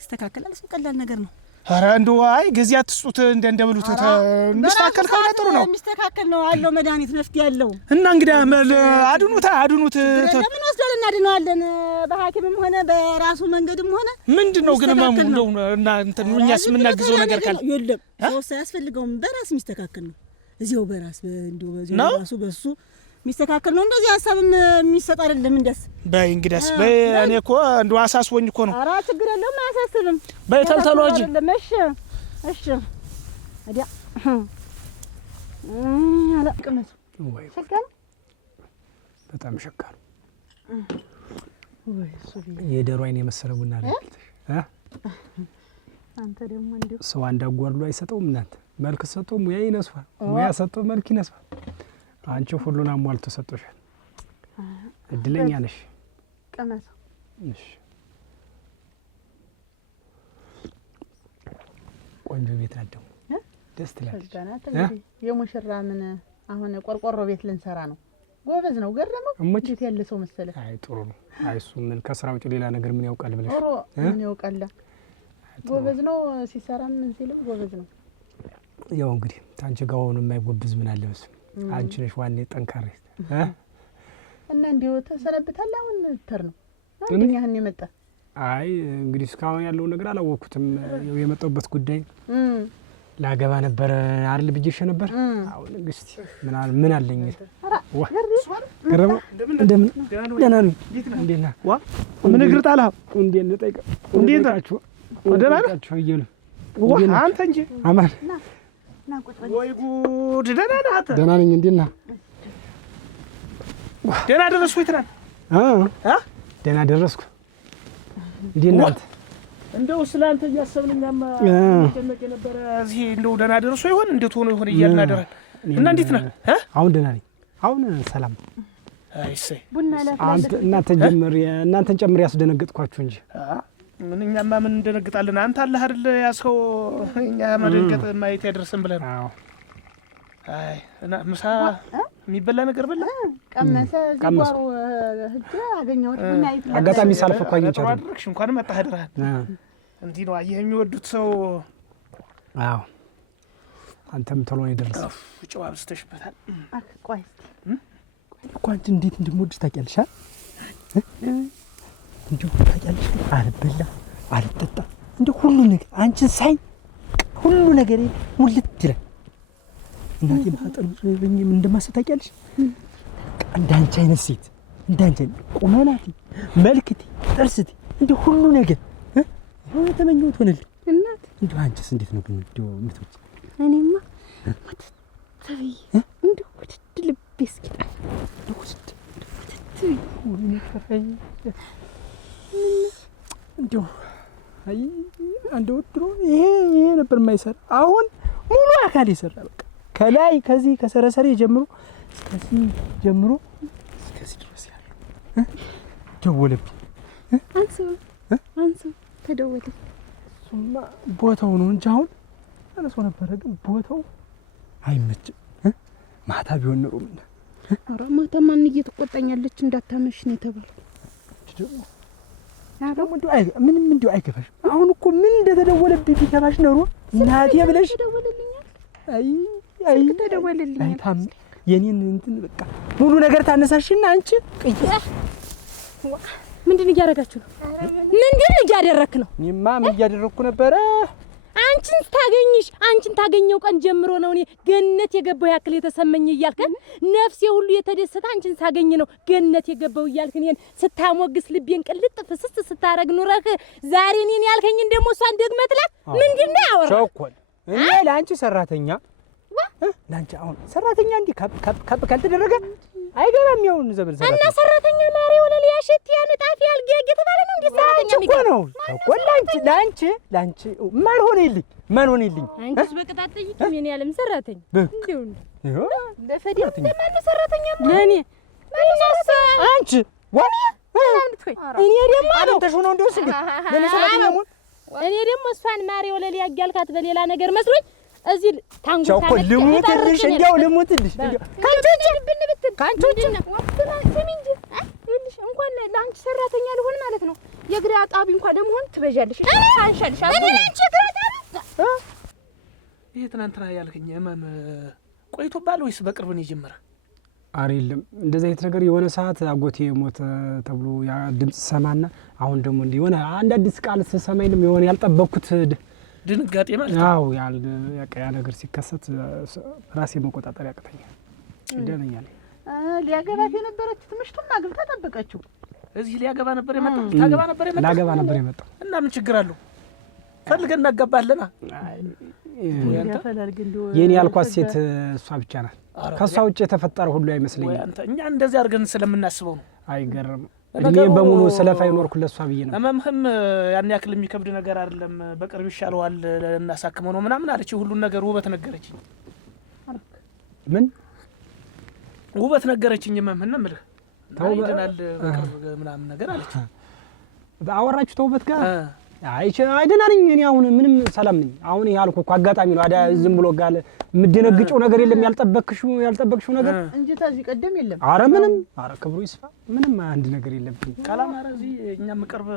ይስተካከላል። ቀላል ነገር ነው። ኧረ እንደው አይ ጊዜ አትስጡት እንደብሉት ሚስተካከል ከሆነ ጥሩ ነው። ሚስተካከል ነው አለው መድኃኒት መፍትሄ ያለው እና እንግዲህ አድኑት ለምን ወስደን እናድነዋለን? በሐኪምም ሆነ በራሱ መንገድም ሆነ ምንድነው ግን እንደው እና እንትን እኛስ የምናግዘው ነገር ካለ የለም። ሰው ያስፈልገውም በራስ ሚስተካከል ነው። እዚያው በራስ እንደው በዚያው ራሱ በሱ ሚስተካከል ነው። እንደዚህ ሐሳብም የሚሰጥ አይደለም። እንደስ በይ እንግዲያስ በይ እኔ እኮ እንደው አሳስቦኝ እኮ ነው። ኧረ ችግር የለውም አያሳስብም። በይ ተልተሎ እንጂ እሺ አዲያ አላቅመስ ሸካል በጣም ሸካል ወይ ሱቢ የደሮ አይን የመሰለ ቡና አለልሽ አንተ ደግሞ እንደው ሰው አንዳጓርሉ አይሰጠውም። እናንተ መልክ ሰጠው ሙያ ይነስፋል፣ ሙያ ሰጠው መልክ ይነስፋል። አንቺ ሁሉን አሟልቶ ሰጥቶሻል። እድለኛ ነሽ። ቀመስ እሺ ቆንጆ ቤት ናት ደግሞ ደስ ትላለች። የሙሽራ ምን አሁን ቆርቆሮ ቤት ልንሰራ ነው። ጎበዝ ነው ገረመው። እንዴት ያለ ሰው መሰለህ። አይ ጥሩ ነው። አይ እሱ ምን ከስራ ውጭ ሌላ ነገር ምን ያውቃል ብለሽ ምን ያውቃል። ጎበዝ ነው ሲሰራም ምን ሲልም ጎበዝ ነው። ያው እንግዲህ ታንቺ ጋር ሆኖ የማይጎብዝ ምን አለ መሰለኝ። አንቺ ነሽ ዋኔ ጠንካራ እና እንዴው ተሰነብታለህ። አሁን ተር ነው አንደኛህን የመጣ አይ እንግዲህ እስካሁን ያለው ነገር አላወኩትም። የመጣውበት ጉዳይ ላገባ ነበር አይደል ብዬሽ ነበር። አሁን እንግዲህ ምን አለኝ ዋ ገረመ እንደምን ደህና ነኝ። እንዴት ነህ? ዋ ምን እግር ጣላ እንዴት ነው ጠይቀ እንዴት ናችሁ? ደህና ናችሁ? ይየሉ ዋ አንተ እንጂ አማን ወይ ጉድ! ደህና ነህ አንተ? ደህና ነኝ። እንዴት ነህ? ደህና ደረስኩ ይትራል ደህና ደረስኩ። እንዴት ነህ አንተ? እንደው ስላንተ እያሰብንኛማ ተጨነቀ ነበር። እዚህ እንደው ደህና ደረሱ ይሆን እንዴት ሆኖ ይሆን እያልን አደረን እና እንዴት ነህ? አሁን ደህና ነኝ። አሁን ሰላም። አይሴ ቡና አንተ እናንተን ጨምር ያስደነገጥኳችሁ እንጂ ምን እኛማ ምን እንደነግጣለን? አንተ አለህ አይደል ያስኸው እኛ መደንገጥ ማየት ያደርሰን ብለን። አዎ አይ እና ምሳ የሚበላ ነገር በላ ቀመሰ ዚጓሩ ህጅ አገኘሁት። ቡና ይፈላ አጋጣሚ ሳልፍ እኮ አግኝቻለሁ። አድርክሽ እንኳን መጣህ አድራል። እንዲህ ነው አየህ የሚወዱት ሰው። አዎ አንተም ቶሎ ነው የደረሰው። ጨዋ አብዝተሽበታል። ቆይ እኮ አንቺ እንዴት እንደምወድሽ ታውቂያለሽ? እንደው ታውቂያለሽ አልበላ አልጠጣ እንደው ሁሉ ነገር አንቺን ሳይ ሁሉ ነገር ሙልት ይላል። እናቴ ማህፀን ምን እንደማሰብ ታውቂያለሽ? እንዳንቺ አይነት ሴት እንዳንቺ ቁመናቲ፣ መልክቲ፣ ጥርስቲ እንደው ሁሉ ነገር ተመኘሁት ሆነልኝ። እናት እንደው አንቺስ እንዴት ነው ግን እንደው ምትወጪ? እኔማ ተብዬ እንደው ውድድ ልቤ እስኪጣ እንደው አይ አንድ ወጥሮ ይሄ ነበር የማይሰራ አሁን ሙሉ አካል ይሰራ። በቃ ከላይ ከዚህ ከሰረሰሬ ጀምሮ እስከዚህ ጀምሮ እስከዚህ ድረስ ያለው ደወለብኝ። አንሱ ተደወለ። እሱማ ቦታው ነው እንጂ አሁን አነሶ ነበረ፣ ግን ቦታው አይመችም። ማታ ቢሆን ነው ምን ኧረ ማታ ማን እየተቆጣኛለች እንዳታመሽ ነው የተባለው። ደግሞ እንደው ምንም እንደው አይገባሽም። አሁን እኮ ምን እንደተደወለብኝ ቢገባሽ ኖሮ እናቴ ብለሽ ተደወለልኛል። አይ ተደወለልኛል። አይታም የኔን እንትን በቃ ሙሉ ነገር ታነሳሽና አንቺ ምንድን እያደረጋችሁ ነው? ምንድን እያደረክ ነው? እኔማ ምን እያደረኩ ነበረ? አንቺን ታገኘው ቀን ጀምሮ ነው እኔ ገነት የገባው ያክል የተሰመኝ እያልከን ነፍሴ ሁሉ የተደሰተ አንቺን ሳገኝ ነው ገነት የገባው እያልከን ይሄን ስታሞግስ ልቤን ቅልጥ ፍስስ ስታረግ ኑረህ ዛሬ እኔን ያልከኝን ደግሞ እሷን ደግመትላት ምንድን ነው ያወራ? ቸኮል እኔ ለአንቺ ሰራተኛ ለአንቺ አሁን ሰራተኛ እንዲህ ከብ ካልተደረገ አይገባም። ያውን ዘበል ሰራተኛ እና ሰራተኛ ማሪ ወለ ሊያሸት ያነጣፊ ያልገገ ተባለ ነው እንዴ? ሰራተኛ እኮ ነው እኮ ላንቺ ማን ሆነልኝ አንቺስ በቅጣት ጠይቂኝ። እኔ ያለም ሰራተኛ እንደው ለፈዲያ ለማን ሰራተኛ ለኔ አንቺ ወኔ እኔ ደግሞ አንተሽ ነው እንደው ስለ ለኔ ሰራተኛ ሞን እኔ ደግሞ እሷን ማሪ ወለ ሊያጋልካት በሌላ ነገር መስሎኝ እዚህ ታንጉ ቸኮል ልሙትልሽ እንደው ልሙትልሽ ካንቺ ስሚንጂ ይልሽ እንኳን ለአንቺ ሰራተኛ ልሆን ማለት ነው የግራ አጣቢ እንኳን ለመሆን ትበዣለሽ። ታንሻልሽ እኔ አንቺ ግራ አጣቢ ይሄ ትናንትና ያልከኝ እመም ቆይቶባል ወይስ በቅርብ ነው የጀመረ? ኧረ የለም እንደዚህ አይነት ነገር የሆነ ሰዓት አጎቴ ሞተ ተብሎ ያ ድምጽ ሰማና አሁን ደግሞ እንዲህ የሆነ አንድ አዲስ ቃል ሰማይንም የሆነ ያልጠበቅኩት ድንጋጤ ማለት ነው። አዎ ያ ነገር ሲከሰት ራሴ መቆጣጠር ያቅተኛል። ደነኛል ሊያገባት የነበረች ትምሽቱን አግብታ ጠበቀችው። እዚህ ሊያገባ ነበር የመጣው። ታገባ ነበር የመጣው እና ምን ችግር አለው? ፈልገን እናጋባለና የኔ ያልኳት ሴት እሷ ብቻ ናት። ከሷ ውጭ የተፈጠረ ሁሉ አይመስለኝም። አንተ እኛ እንደዚህ አድርገን ስለምናስበው ነው። አይገርም እድሜ በሙሉ ስለፋይ ኖርኩ ለሷ ብዬ ነው። እመምህም ያን ያክል የሚከብድ ነገር አይደለም። በቅርብ ይሻለዋል እናሳክመው ነው ምናምን አለች። ሁሉን ነገር ውበት ነገረችኝ። ምን ውበት ነገረችኝ? እመምህና ምልህ ታውበናል በቅርብ ምናምን ነገር አለች። አወራችሁ ተውበት ጋር አይደና ነኝ እኔ አሁን ምንም ሰላም ነኝ። አሁን ያልኩ እኮ አጋጣሚ ነው። አዳ ዝም ብሎ ጋር ምድነግጨው ነገር የለም። ያልጠበቅሽው ነገር እንጂ ታዚህ ቀደም የለም። አረ ምንም ክብሩ ይስፋ ምንም አንድ ነገር የለብኝ። ካላማረ እዚህ እኛም ቅርብ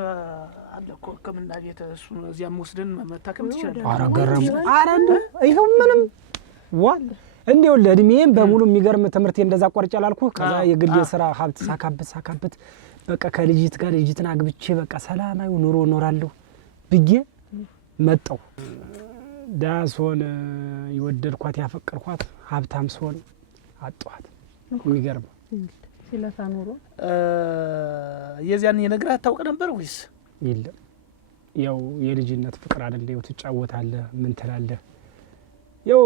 አለ እኮ ሕክምና ቤት እሱ እዚያም ወስደን መታከም ትችላለህ። አረ ገረም አረ እንደው ይሄው ምንም እንደው ለእድሜም በሙሉ የሚገርም ትምህርቴ እንደዛ ቆርጬ አላልኩህ። ከዛ የግል የሥራ ሀብት ሳካበት በቃ ልጅትን አግብቼ በቃ ሰላማዊ ኑሮ እኖራለሁ ብዬ መጣሁ። ዳሶን የወደድኳት ያፈቀርኳት ሀብታም ስሆን አጣኋት። የሚገርም ሲለታ ኑሮ የዚያን የነገር አታውቅ ነበር ወይስ? የለም ያው የልጅነት ፍቅር አይደል? ያው ትጫወታለህ ምን ትላለህ? ያው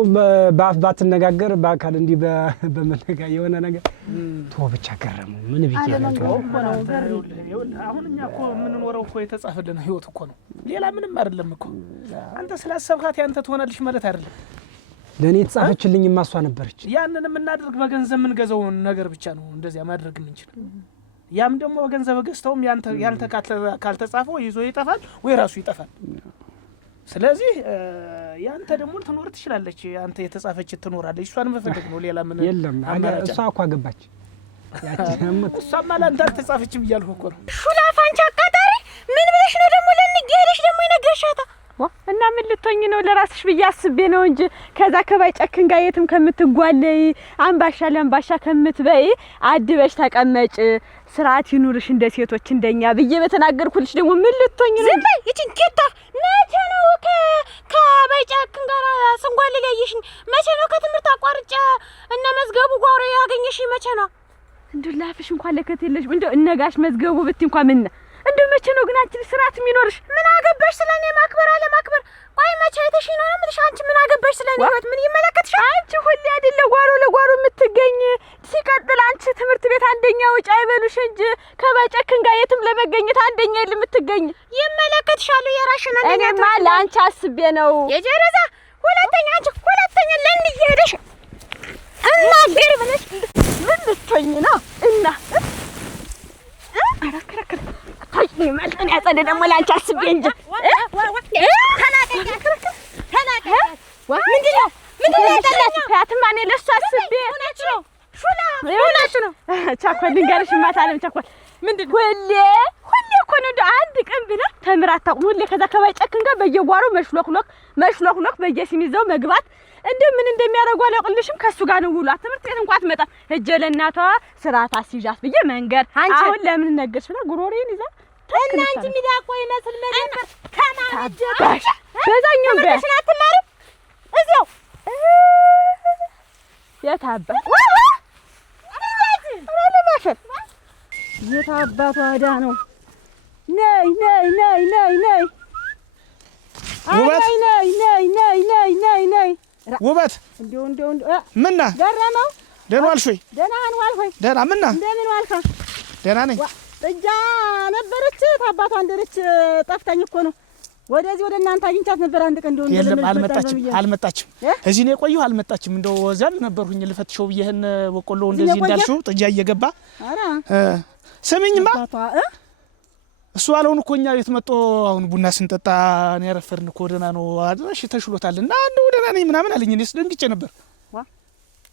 በአፍ ባትነጋገር በአካል እንዲህ በመነጋ የሆነ ነገር ቶ ብቻ ገረመው። ምን ብዬ ነገር አሁን እኛ እኮ የምንኖረው እኮ የተጻፈልን ህይወት እኮ ነው። ሌላ ምንም አይደለም እኮ። አንተ ስላሰብካት ያንተ ትሆናለች ማለት አይደለም። ለኔ የተጻፈችልኝ ማሷ ነበረች። ያንን የምናደርግ በገንዘብ የምንገዛው ነገር ብቻ ነው እንደዚያ ማድረግ የምንችል። ያም ደግሞ በገንዘብ ገዝተውም ያንተ ካልተጻፈው ይዞ ይጠፋል ወይ ራሱ ይጠፋል። ስለዚህ ያንተ ደግሞ ትኖር ትችላለች። አንተ የተጻፈች ትኖራለች። እሷን መፈለግ ነው። ሌላ ምን የለም። እሷ እኮ አገባች። እሷማ ለአንተ አልተጻፈችም እያልኩ እኮ ነው። ሹላፋንቻ አቃጣሪ ምን ብለሽ ነው ደግሞ ለንገርሽ ደግሞ ይነገርሻታ? እና ምን ልትሆኝ ነው? ለራስሽ ብዬ አስቤ ነው እንጂ ከዛ ከባይ ጨክን ጋር የትም ከምትጓለይ አምባሻ ለአምባሻ ከምትበይ አድበሽ ተቀመጭ፣ ስርዓት ይኑርሽ እንደ ሴቶች እንደኛ ብዬ በተናገርኩልሽ ደግሞ ምን ልትሆኝ ነው? ዝም በይ ይቺን ጌታ መቼ ነው ከባይ ጨክን ጋር ስንጓለል ያየሽኝ? መቼ ነው ከትምህርት አቋርጬ እነ መዝገቡ ጓሮ ያገኘሽኝ? መቼ ነው? እንደው ላፍሽ እንኳን ለከት የለሽም። እንደው እነጋሽ መዝገቡ ብትይ እንኳን ምን እንደው መቼ ነው ግን አንቺ ስርዓት የሚኖርሽ? ምን አገባሽ ስለኔ ማክበር አለ ማክበር? ቆይ መቼ አይተሽ ነው የምልሽ? አንቺ ምን አገባሽ ስለኔ ህይወት? ምን ይመለከትሻል? አንቺ ሁሌ አይደለ ጓሮ ለጓሮ የምትገኝ። ሲቀጥል አንቺ ትምህርት ቤት አንደኛ ውጭ አይበሉሽ እንጂ ከባጨክን ጋር የትም ለመገኘት አንደኛ የለ የምትገኝ። ይመለከትሻል የራስሽን አንደኛ። እኔማ ለአንቺ አስቤ ነው። የጀረዛ ሁለተኛ አንቺ ሁለተኛ ለምን ይሄደሽ እና ገር ብለሽ ምን ልትሆኝ ነው? እና አራከራከረ ታይኝ ማልጠን ያጸደ ደግሞ ላንቺ አስቤ እንጂ ምንድነው ያጠላችሁ? ያትማ እኔ ለእሱ አስቤ ሹላ ነው ቻኮል ልንገርሽ ማታ አለም ቻኮል ምንድነው ሁሌ እኮ ነው እንደው አንድ ቀን ብላ ተምራ አታውቅም። ሁሌ ከዛ ከባይ ጨክን ጋር በየጓሮ መሽሎክሎክ በየሲሚዛው መግባት እንደው ምን እንደሚያደርጉ አላውቅልሽም። ከሱ ጋር ነው ውሏ። ትምህርት ቤት እንኳን አትመጣም። ሂጅ ለእናቷ ስርዓት አስይዣት ብዬ መንገድ አሁን ለምን ነገርሽ ብላ ጉሮሬን ይዛ እና አንቺ ሚዳቆ ይመስል መነበር ከማጀባሽ በዛኛው በሽና አትማሪ እዚያው የታባ የታባቷ አዳ ነው። ነይ ውበት እንደው ምና ገረመው ደህና ዋልሽ ወይ? ደህና ዋልሽ? ደህና ምና እንደምን ዋልካ? ደህና ነኝ። ጥጃ ነበረች ታባቷ እንደረች ጠፍታኝ እኮ ነው። ወደዚህ ወደ እናንተ አግኝቻት ነበር አንድ ቀን እንደው የለም አልመጣችም። እዚህ ነው የቆየሁ አልመጣችም። እንደው እዚያም ነበርኩኝ ልፈትሸው ብዬህን በቆሎ እንደዚህ እንዳልሽው ጥጃ እየገባ ኧረ ስሚኝማ እሱ አለውን እኮ እኛ ቤት መጥቶ አሁን ቡና ስንጠጣ ነው ያረፈርን እኮ ደህና ነው አድረሽ ተሽሎታልና እንደው ደህና ነኝ ምናምን አለኝ። እኔስ ደንግጬ ነበር።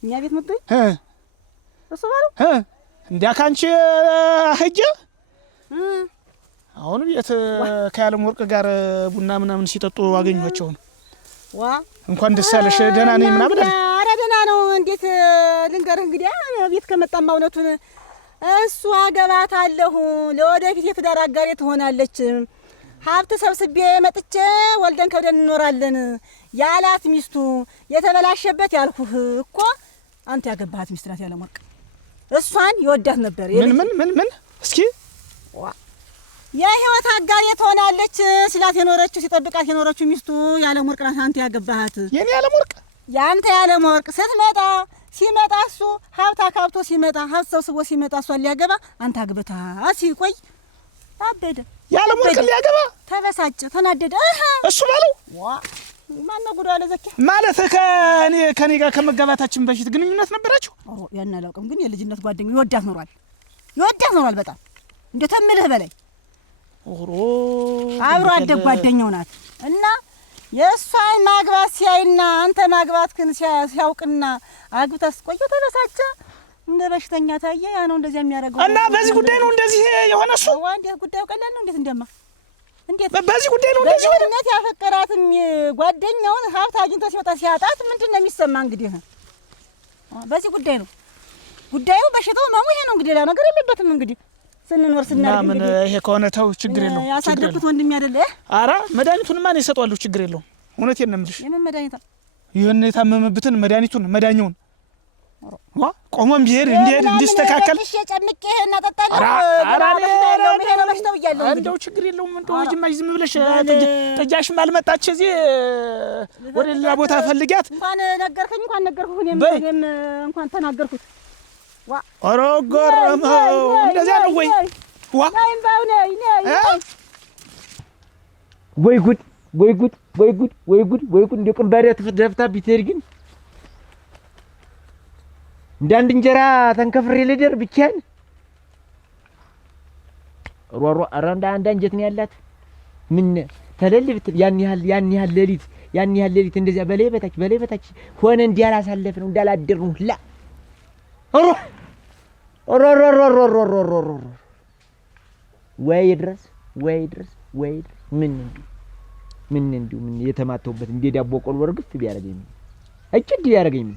እኛ ቤት መጥቶ እሱ ባለው እንዲያ ካንቺ ሂጅ አሁን ቤት ከያለም ወርቅ ጋር ቡና ምናምን ሲጠጡ አገኘኋቸው ነው። እንኳን ደስ ያለሽ ደህና ነኝ ምናምን አለኝ። ኧረ ደህና ነው። እንዴት ልንገርህ እንግዲህ ቤት ከመጣማ እውነቱን እሱ አገባታለሁ ለወደፊት የትዳር አጋሬ ትሆናለች። ሀብት ሰብስቤ መጥቼ ወልደን ከብደን እንኖራለን ያላት ሚስቱ የተበላሸበት ያልኩህ እኮ አንተ ያገባሃት ሚስት ናት ያለም ወርቅ። እሷን ይወዳት ነበር። ምን እስኪ የህይወት አጋሬ ትሆናለች ሲላት የኖረችው ሲጠብቃት የኖረችው ሚስቱ ያለም ወርቅ ናት። አንተ ያገባሃት የኔ ያለም ወርቅ ያንተ ያለም ወርቅ ሲመጣ እሱ ሀብት አካብቶ ሲመጣ ሀብት ሰብስቦ ሲመጣ እሷን ሊያገባ አንተ አግብታ ሲቆይ አበደ። ያለም ወርቅ ሊያገባ ተበሳጨ፣ ተናደደ። እሱ ባለው ማነው ጉዳ አለ ዘኪ ማለት ከኔ ጋር ከመጋባታችን በፊት ግንኙነት ነበራችሁ? ያን አላውቅም፣ ግን የልጅነት ጓደኛው ይወዳት ኖሯል በጣም እንደ ተምልህ በላይ አብሮ አደግ ጓደኛው ናት። እና የእሷን ማግባት ሲያይና አንተ ማግባት ግን ሲያውቅና አግብታ ስቆየው ተበሳጨ፣ እንደ በሽተኛ ታየ። ያ ነው እንደዚህ የሚያደርገው። እና በዚህ ጉዳይ ነው እንደዚህ የሆነ እሱ እንዴት ጉዳዩ ቀላል ነው? እንዴት በዚህ ጉዳይ ነው እንደዚህ ሆነ? በእውነት ያፈቀራትም ጓደኛውን ሀብት አግኝቶ ሲመጣ ሲያጣት ምንድን ነው የሚሰማ? እንግዲህ በዚህ ጉዳይ ነው ጉዳዩ። በሽታው ማሙ ይሄ ነው እንግዲህ፣ ሌላ ነገር የለበትም። እንግዲህ ስንኖር ስናድግ ምን ይሄ ከሆነ ተው ችግር የለውም። ያሳደግኩት ወንድም አይደለ? ኧረ መድኃኒቱንማ እኔ እሰጠዋለሁ ችግር የለውም። እውነቴን ነው የምልሽ። የምን መድኃኒት? ይሄን የታመመበትን መድኃኒቱን ቆሞም ቢሄድ እንዲሄድ እንዲስተካከል እሺ ጨምቄ እና ጠጣለሁ። እንደው ችግር የለውም። እንደው ዝም ብለሽ ጥጃሽም አልመጣች እዚህ ወደ ሌላ ቦታ ፈልጊያት። እንኳን ነገርኩኝ እኔም እንኳን ተናገርኩት። ኧረ ገረመው። እንደዚያ ነው ወይ? ወይ ጉድ እንደ ቅንባሪያ ተደፍታ ቢትሄድ ግን እንዳንድ እንጀራ ተንከፍሬ ልደር ብቻዬን ኧረ አንድ አንጀት ነው ያላት። ምን ተለል ብትል ያን ያህል ሌሊት እንደዚያ በላይ በታች ሆነ እንዲያላሳለፍ ነው እንዳላደር ነው ሁላ ወይ ድረስ ምን ምን እንዲሁ ምን የተማተውበት እንደ ዳቦ ቆሎ ወርግፍ ቢያረገኝ እጭድ ቢያረገኝ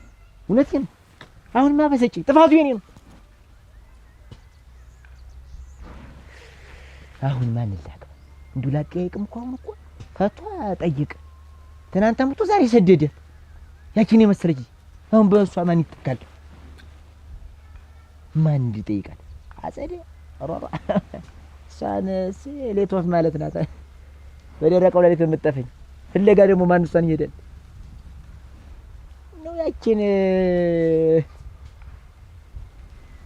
እውነቴን ነው። አሁንማ በሰጪኝ ጥፋቱ የኔ ነው። አሁን ማን ላክ እንዲሁ ላጠያይቅም እኮ አሁን እኮ ፈቷ ጠይቅ ትናንት አምጥቶ ዛሬ ሰደደ ያቺን የመሰለች አሁን በእሷ ማን ይተካል? ማን ይጠይቃል? አጸደ ሮሮ እሷን ሌቶፍ ማለት ናት። በደረቀው ላይ የምትጠፈኝ ፍለጋ ደግሞ ማን እሷን ይሄዳል ነው? ያቺን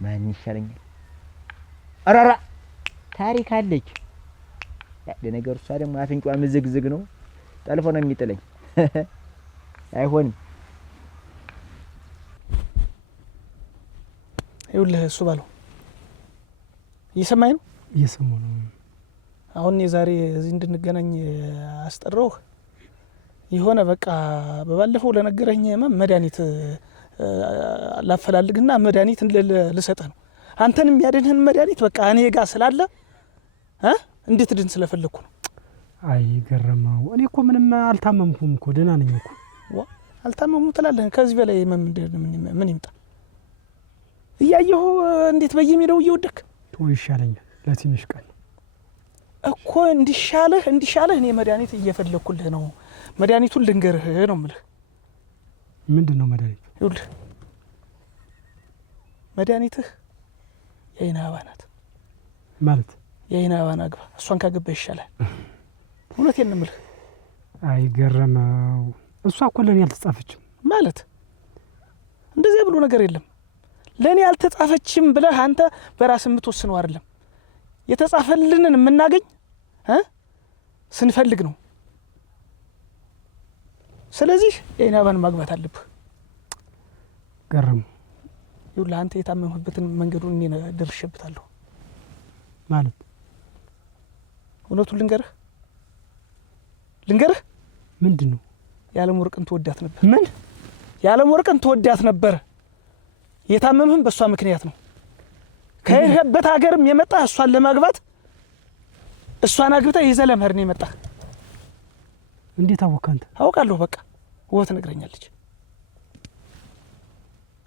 ማን ይሻለኛል? አራራ ታሪክ አለች። ለነገሩ እሷ ደግሞ አፍንጫዋ ምዝግዝግ ነው። ጠልፎ ነው የሚጥለኝ። አይሆንም። ይኸውልህ እሱ ባለው እየሰማኝ ነው? እየሰማሁ ነው። አሁን የዛሬ እዚህ እንድንገናኝ አስጠራሁህ። የሆነ በቃ በባለፈው ለነገረኝ መድኃኒት ላፈላልግና መድኃኒት ልሰጥህ ነው። አንተን የሚያድንህን መድኃኒት በቃ እኔ ጋር ስላለ እንድትድን ስለፈለግኩ ነው። አይ ገረመው፣ እኔ እኮ ምንም አልታመምኩም እኮ ደህና ነኝ እኮ። አልታመሙም ትላለህ? ከዚህ በላይ ምን ይምጣ? እያየሁ እንዴት በየሜዳው እየወደክ ይሻለኛል። ለትንሽ ቀን እኮ እንዲሻለህ እኔ መድኃኒት እየፈለግኩልህ ነው። መድኃኒቱን ልንገርህ ነው የምልህ። ምንድን ነው መድኃኒቱ? ይኸውልህ መድኃኒትህ የአይን አበባ ናት። ማለት የአይን አበባን አግባ። እሷን ካገባ ይሻላል። እውነቴን ነው የምልህ። አይ ገረመው፣ እሷ እኮ ለእኔ አልተጻፈችም። ማለት እንደዚያ ብሎ ነገር የለም። ለእኔ አልተጻፈችም ብለህ አንተ በራስህ የምትወስነው አይደለም። የተጻፈልንን የምናገኝ ስንፈልግ ነው። ስለዚህ የአይን አበባን ማግባት አለብህ። ገረመው፣ ይኸውልህ አንተ የታመምህበትን መንገዱን እኔ ደርሼበታለሁ። ማለት እውነቱን ልንገርህ። ምንድን ነው? የዓለም ወርቅን ትወዳት ነበር። ምን? የዓለም ወርቅን ትወዳት ነበር። የታመምህም በእሷ ምክንያት ነው። ከሄድበት ሀገርም የመጣ እሷን ለማግባት እሷን አግብተህ ይዘህ ለመሄድ ነው የመጣህ። እንዴት አወቅህ አንተ? አውቃለሁ። በቃ ውበት ነግረኛለች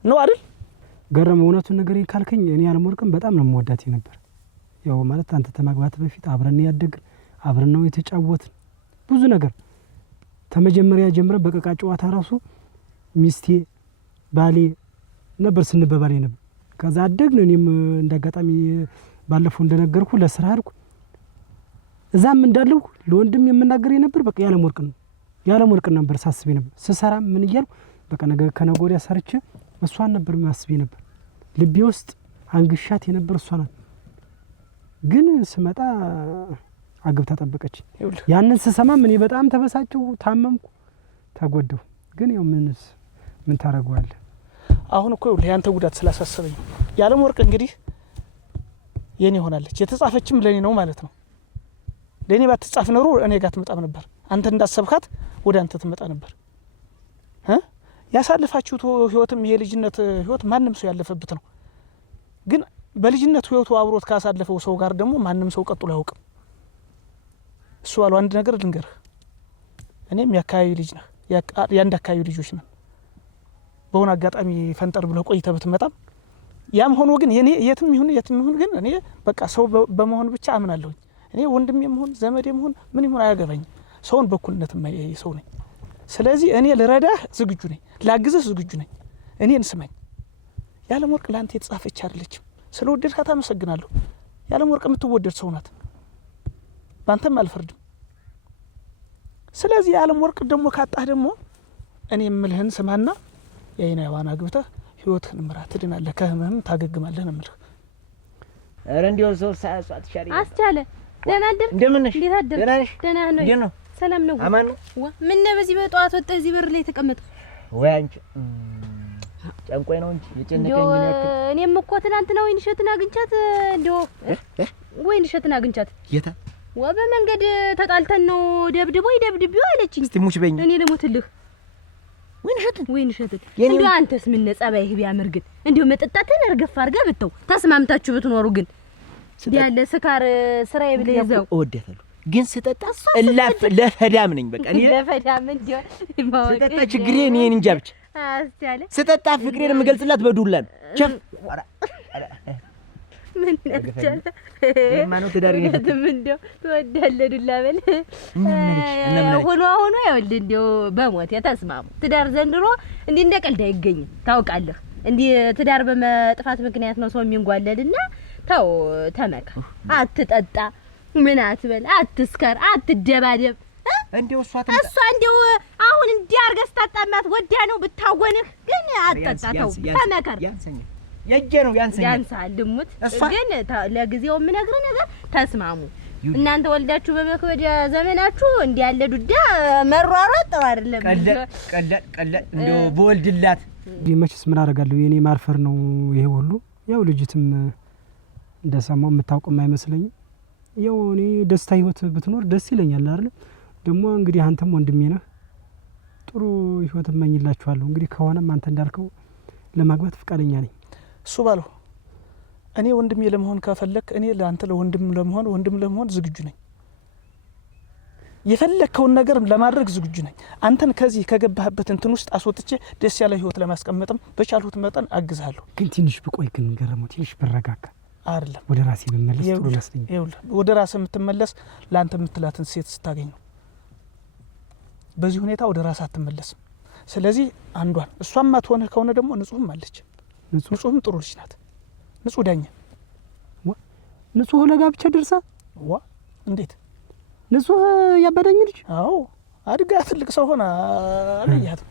ነው አይደል? ገረመው፣ እውነቱን ነገሬን ካልከኝ እኔ የዓለም ወርቅን በጣም ነው የምወዳት ነበር። ያው ማለት አንተ ተማግባት በፊት አብረን ያደግን፣ አብረን ነው የተጫወትን ብዙ ነገር ተመጀመሪያ ጀምረን በቀቃ ጨዋታ ራሱ ሚስቴ ባሌ ነበር ስንበባል ነበር። ከዛ አደግን። እኔም እንዳጋጣሚ ባለፈው እንደነገርኩ ለስራ አድርኩ። እዛም እንዳለው ለወንድም የምናገር ነበር። በቃ የዓለም ወርቅ ነበር ሳስቤ ነበር። ስሰራ ምን እያልኩ በቃ ነገ ከነገ ወዲያ ሰርቼ እሷን ነበር ማስቤ ነበር። ልቤ ውስጥ አንግሻት የነበር እሷ ናት። ግን ስመጣ አግብታ ጠበቀች። ያንን ስሰማ እኔ በጣም ተበሳጨሁ፣ ታመምኩ፣ ተጎዳሁ። ግን ያው ምን ታረጋዋለህ? አሁን እኮ ያንተ ጉዳት ስላሳሰበኝ የዓለም ወርቅ እንግዲህ የኔ ሆናለች። የተጻፈችም ለኔ ነው ማለት ነው። ለኔ ባትጻፍ ኖሮ እኔ ጋር ትመጣም ነበር። አንተ እንዳሰብካት ወደ አንተ ትመጣ ነበር። ያሳልፋችሁት ህይወትም ይሄ ልጅነት ህይወት ማንም ሰው ያለፈበት ነው። ግን በልጅነት ህይወቱ አብሮት ካሳለፈው ሰው ጋር ደግሞ ማንም ሰው ቀጥሎ አያውቅም። እሱ ባለው አንድ ነገር ልንገርህ፣ እኔም የአካባቢ ልጅ ነህ፣ የአንድ አካባቢ ልጆች ነን። በሆነ አጋጣሚ ፈንጠር ብለህ ቆይተህ ብትመጣም ያም ሆኖ ግን የኔ የትም ይሁን ግን እኔ በቃ ሰው በመሆን ብቻ አምናለሁኝ። እኔ ወንድሜም ሆን ዘመዴም ሆን ምን ይሁን አያገባኝም። ሰውን በኩልነት የማያይ ሰው ነኝ። ስለዚህ እኔ ልረዳህ ዝግጁ ነኝ፣ ላግዝህ ዝግጁ ነኝ። እኔን ስማኝ። የዓለም ወርቅ ለአንተ የተጻፈች አይደለችም። ስለወደድካት አመሰግናለሁ። የዓለም ወርቅ የምትወደድ ሰው ናት። ባንተም አልፈርድም። ስለዚህ የዓለም ወርቅ ደግሞ ካጣህ ደግሞ እኔ የምልህን ስማና የአይን አበባን አግብተህ ህይወትህን ምራ፣ ትድናለህ፣ ከህመም ታገግማለህ ነው የምልህ። ኧረ እንዲያው ሰው ሳያሷት ይሻል። አስቻለ ደህና አደርክ? እንደምን ነሽ? እንዴት አደርክ? ደህና ነሽ? ደህና ነው። እንዴት ነው? ሰላም ነው? አማን ነው? ምን ነው በዚህ በጠዋት ወጥተህ እዚህ በር ላይ ተቀመጥክ? ወይ አንቺ ጨንቆኝ ነው እንጂ የጨነቀኝ ምን ያክል። እኔም እኮ ትናንትና ወይን እሸትን አግኝቻት እንዲያው ወይን እሸትን አግኝቻት የታ በመንገድ ተጣልተን ነው ደብድቢው አለችኝ። እስቲ ሙች በይኝ። እኔ ልሞትልህ። ወይን እሸትን እንዲያው አንተስ ምን ጸባይህ ቢያምር ግን እንዲያው መጠጣትን እርግፍ አድርገህ ብተው ተስማምታችሁ ብትኖሩ ግን እንዲህ ያለ ስካር ስራዬ ብለህ ይዘው እወዳታለሁ። ግን ስጠጣ እላፍ ለፈዳም ነኝ። በቃ እኔ ለፈዳም እንዲሁ ስጠጣ ችግሬ እኔ እንጃ ብቻ አስቻለ ስጠጣ ፍቅሬን የምገልጽላት በዱላ ነው። ቸፍ ምን ነቻለ ማነው ትዳር ነው እንደው ትወዳለህ ዱላ በል ሆኖ ይኸውልህ እንደው በሞት የተስማሙ ትዳር ዘንድሮ እንዲህ እንደ ቀልድ አይገኝም ታውቃለህ። እንዲህ ትዳር በመጥፋት ምክንያት ነው ሰው የሚንጓለልና ተው ተመካ፣ አትጠጣ፣ ምን አትበል፣ አትስከር፣ አትደባደብ። እንደው እሷ እንደው አሁን እንዲህ አድርገህ ስታጣማት ወዲያ ነው ብታወንህ፣ ግን አትጠጣ፣ ተው ተመከር። ያጀ ነው ያንሳል ልሙት። ግን ለጊዜው የምነግርህ ነገር ተስማሙ። እናንተ ወልዳችሁ በመክበድ ዘመናችሁ እንዲህ ያለ ዱዳ መሯሯጥ ጥሩ አይደለም። ቀለ እንደው በወልድላት መችስ ምን አደርጋለሁ? የኔ ማርፈር ነው ይሄ ሁሉ። ያው ልጅትም እንደሰማው የምታውቅም አይመስለኝም። ያው እኔ ደስታ ህይወት ብትኖር ደስ ይለኛል አይደል? ደግሞ እንግዲህ አንተም ወንድሜ ነህ፣ ጥሩ ህይወት እመኝላችኋለሁ። እንግዲህ ከሆነም አንተ እንዳልከው ለማግባት ፍቃደኛ ነኝ። እሱ ባለው እኔ ወንድሜ ለመሆን ከፈለክ እኔ ለአንተ ወንድም ለመሆን ዝግጁ ነኝ። የፈለከውን ነገር ለማድረግ ዝግጁ ነኝ። አንተን ከዚህ ከገባህበት እንትን ውስጥ አስወጥቼ ደስ ያለ ህይወት ለማስቀመጥም በቻልሁት መጠን አግዛለሁ። ግን ትንሽ ብቆይ ግን ገረመው ትንሽ ብረጋጋ አይደለም ወደ ራሴ ብመለስ ጥሩ ይመስለኛል። ይኸውልህ ወደ ራስህ የምትመለስ ለአንተ የምትላትን ሴት ስታገኝ ነው። በዚህ ሁኔታ ወደ ራስህ አትመለስም። ስለዚህ አንዷን እሷም ማትሆንህ ከሆነ ደግሞ ንጹህም አለች። ንጹህም ጥሩ ልጅ ናት። ንጹህ ዳኛ ንጹህ ለጋብቻ ድርሳ እንዴት ንጹህ ያባዳኝ ልጅ? አዎ አድጋ ትልቅ ሰው ሆና አለያትም።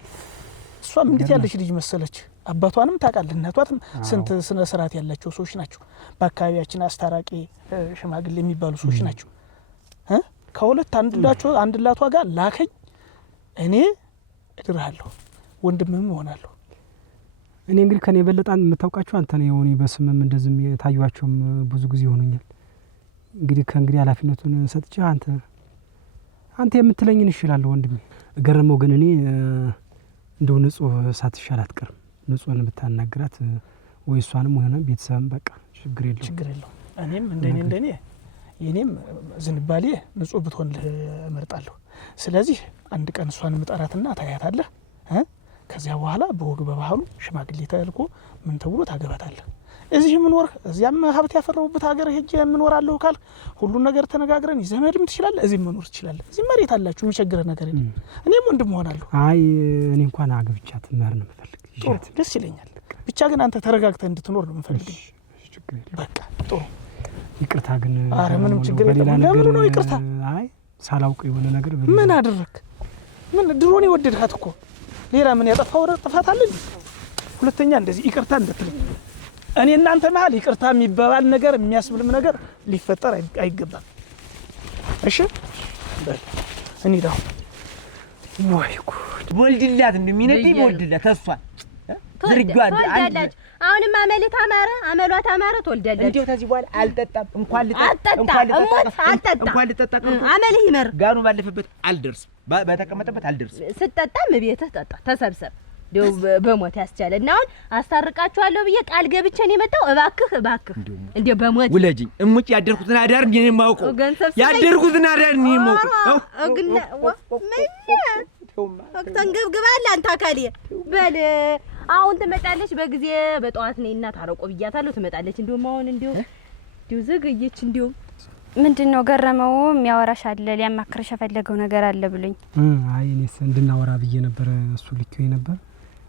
እሷም እንዴት ያለች ልጅ መሰለች። አባቷንም ታውቃለህ፣ እናቷም ስንት ስነ ስርዓት ያላቸው ሰዎች ናቸው። በአካባቢያችን አስታራቂ ሽማግሌ የሚባሉ ሰዎች ናቸው። ከሁለት አንድላቷ ጋር ላከኝ፣ እኔ እድርሃለሁ፣ ወንድምህም እሆናለሁ። እኔ እንግዲህ ከኔ በለጣን የምታውቃቸው አንተ ነው። የሆነ በስምም እንደዚህም የታዩአቸውም ብዙ ጊዜ ሆኖኛል። እንግዲህ ከእንግዲህ ኃላፊነቱን ሰጥቼ አንተ የምትለኝን እሽላለሁ ወንድሜ። ገረመው ግን እኔ እንደው ንጹህ ሳትሻል አትቀርም። ንጹህን ብታናግራት ወይ እሷንም ሆነ ቤተሰብም በቃ ችግር የለው። እኔም እንደኔ የኔም ዝንባሌ ንጹህ ብትሆን እመርጣለሁ። ስለዚህ አንድ ቀን እሷን ምጠራትና ታያታለህ። ከዚያ በኋላ በወግ በባህሉ ሽማግሌ ተልኮ ምን ተብሎ ታገባታለህ። እዚህ ምንወር እዚያም ሀብት ያፈራውበት ሀገር ሄጄ ምንወራለሁ ካል ሁሉ ነገር ተነጋግረን ይዘመድም ትችላለህ። እዚህ መኖር ትችላለህ። እዚህ መሬት አላችሁ፣ የሚቸግረህ ነገር የለም። እኔም ወንድም ሆናለሁ። አይ እኔ እንኳን አግብቻት መር ነው የምፈልግ። ጥሩ ደስ ይለኛል። ብቻ ግን አንተ ተረጋግተህ እንድትኖር ነው የምፈልግ። በቃ ጥሩ ይቅርታ ግን አረ ምንም ችግር የለም። ለምን ነው ይቅርታ? አይ ሳላውቅ የሆነ ነገር ምን አደረክ? ምን ድሮን የወደድሃት እኮ ሌላ ምን ያጠፋው ጥፋት አለ? ሁለተኛ እንደዚህ ይቅርታ እንድትልኝ እኔ እናንተ መሀል ይቅርታ የሚባል ነገር የሚያስብልም ነገር ሊፈጠር አይገባም። እሺ በል እንሂዳው። ወይ ጉድ ወልድላት እንደሚነጥይ ወልድላት እሷን ዝርጓድ ትወልዳለች። አሁንም አመልታ አማረ አመሏት አማረ ትወልዳለች። እንዴው ከዚህ በኋላ አልጠጣም እንኳን ልጠጣ አመልህ ይመር ጋኑ ባለፈበት አልደርስም፣ በተቀመጠበት አልደርስም። ስትጠጣም ቤትህ ጠጣ፣ ተሰብሰብ። እንደው በሞት ያስቻለ እና አሁን አስታርቃችኋለሁ ብዬ ቃል ገብቼ ነው የመጣው። እባክህ እንደው በሞት ውለጅኝ እሙጭ ያደርኩትን አዳር እኔ የማውቀው ያደርኩትን አዳር እኔ የማውቀው ተንገብግባለህ አንተ አካሌ በል አሁን ትመጣለች። በጊዜ በጠዋት ነይና ታረቆ ብያታለሁ። ትመጣለች። እንደውም አሁን እንደው ዘገየች። እንደው ምንድነው ገረመው የሚያወራሽ አለ ሊያማክርሽ የፈለገው ነገር አለ ብሎኝ። አይ እኔስ እንድናወራ ብዬ ነበር። እሱ ልኬው ነበር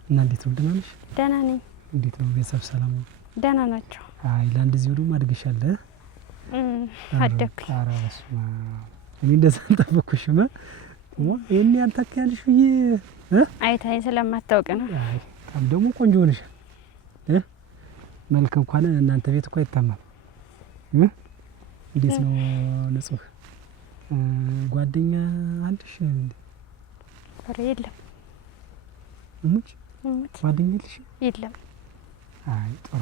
እና እንዴት ነው? ደህና ነሽ? ደህና ነኝ። እንዴት ነው ቤተሰብ ሰላም ነው? ደህና ናቸው። አይ ለአንድ ጊዜ ደግሞ አድግሻለ። አደክ ኧረ በስመ አብ እኔ እንደዛ አልጠበኩሽም። ይሄን ያልታከያልሽ ብዬ አይታይ ስለማታውቅ ነው። አይ በጣም ደግሞ ቆንጆ ነሽ። መልክ እንኳን እናንተ ቤት እኮ አይታማም። እንዴት ነው ንጹህ ጓደኛ አለሽ እንዴ? ኧረ የለም። እሙች ጓደኛ የለሽ? የለም። አይ ጥሩ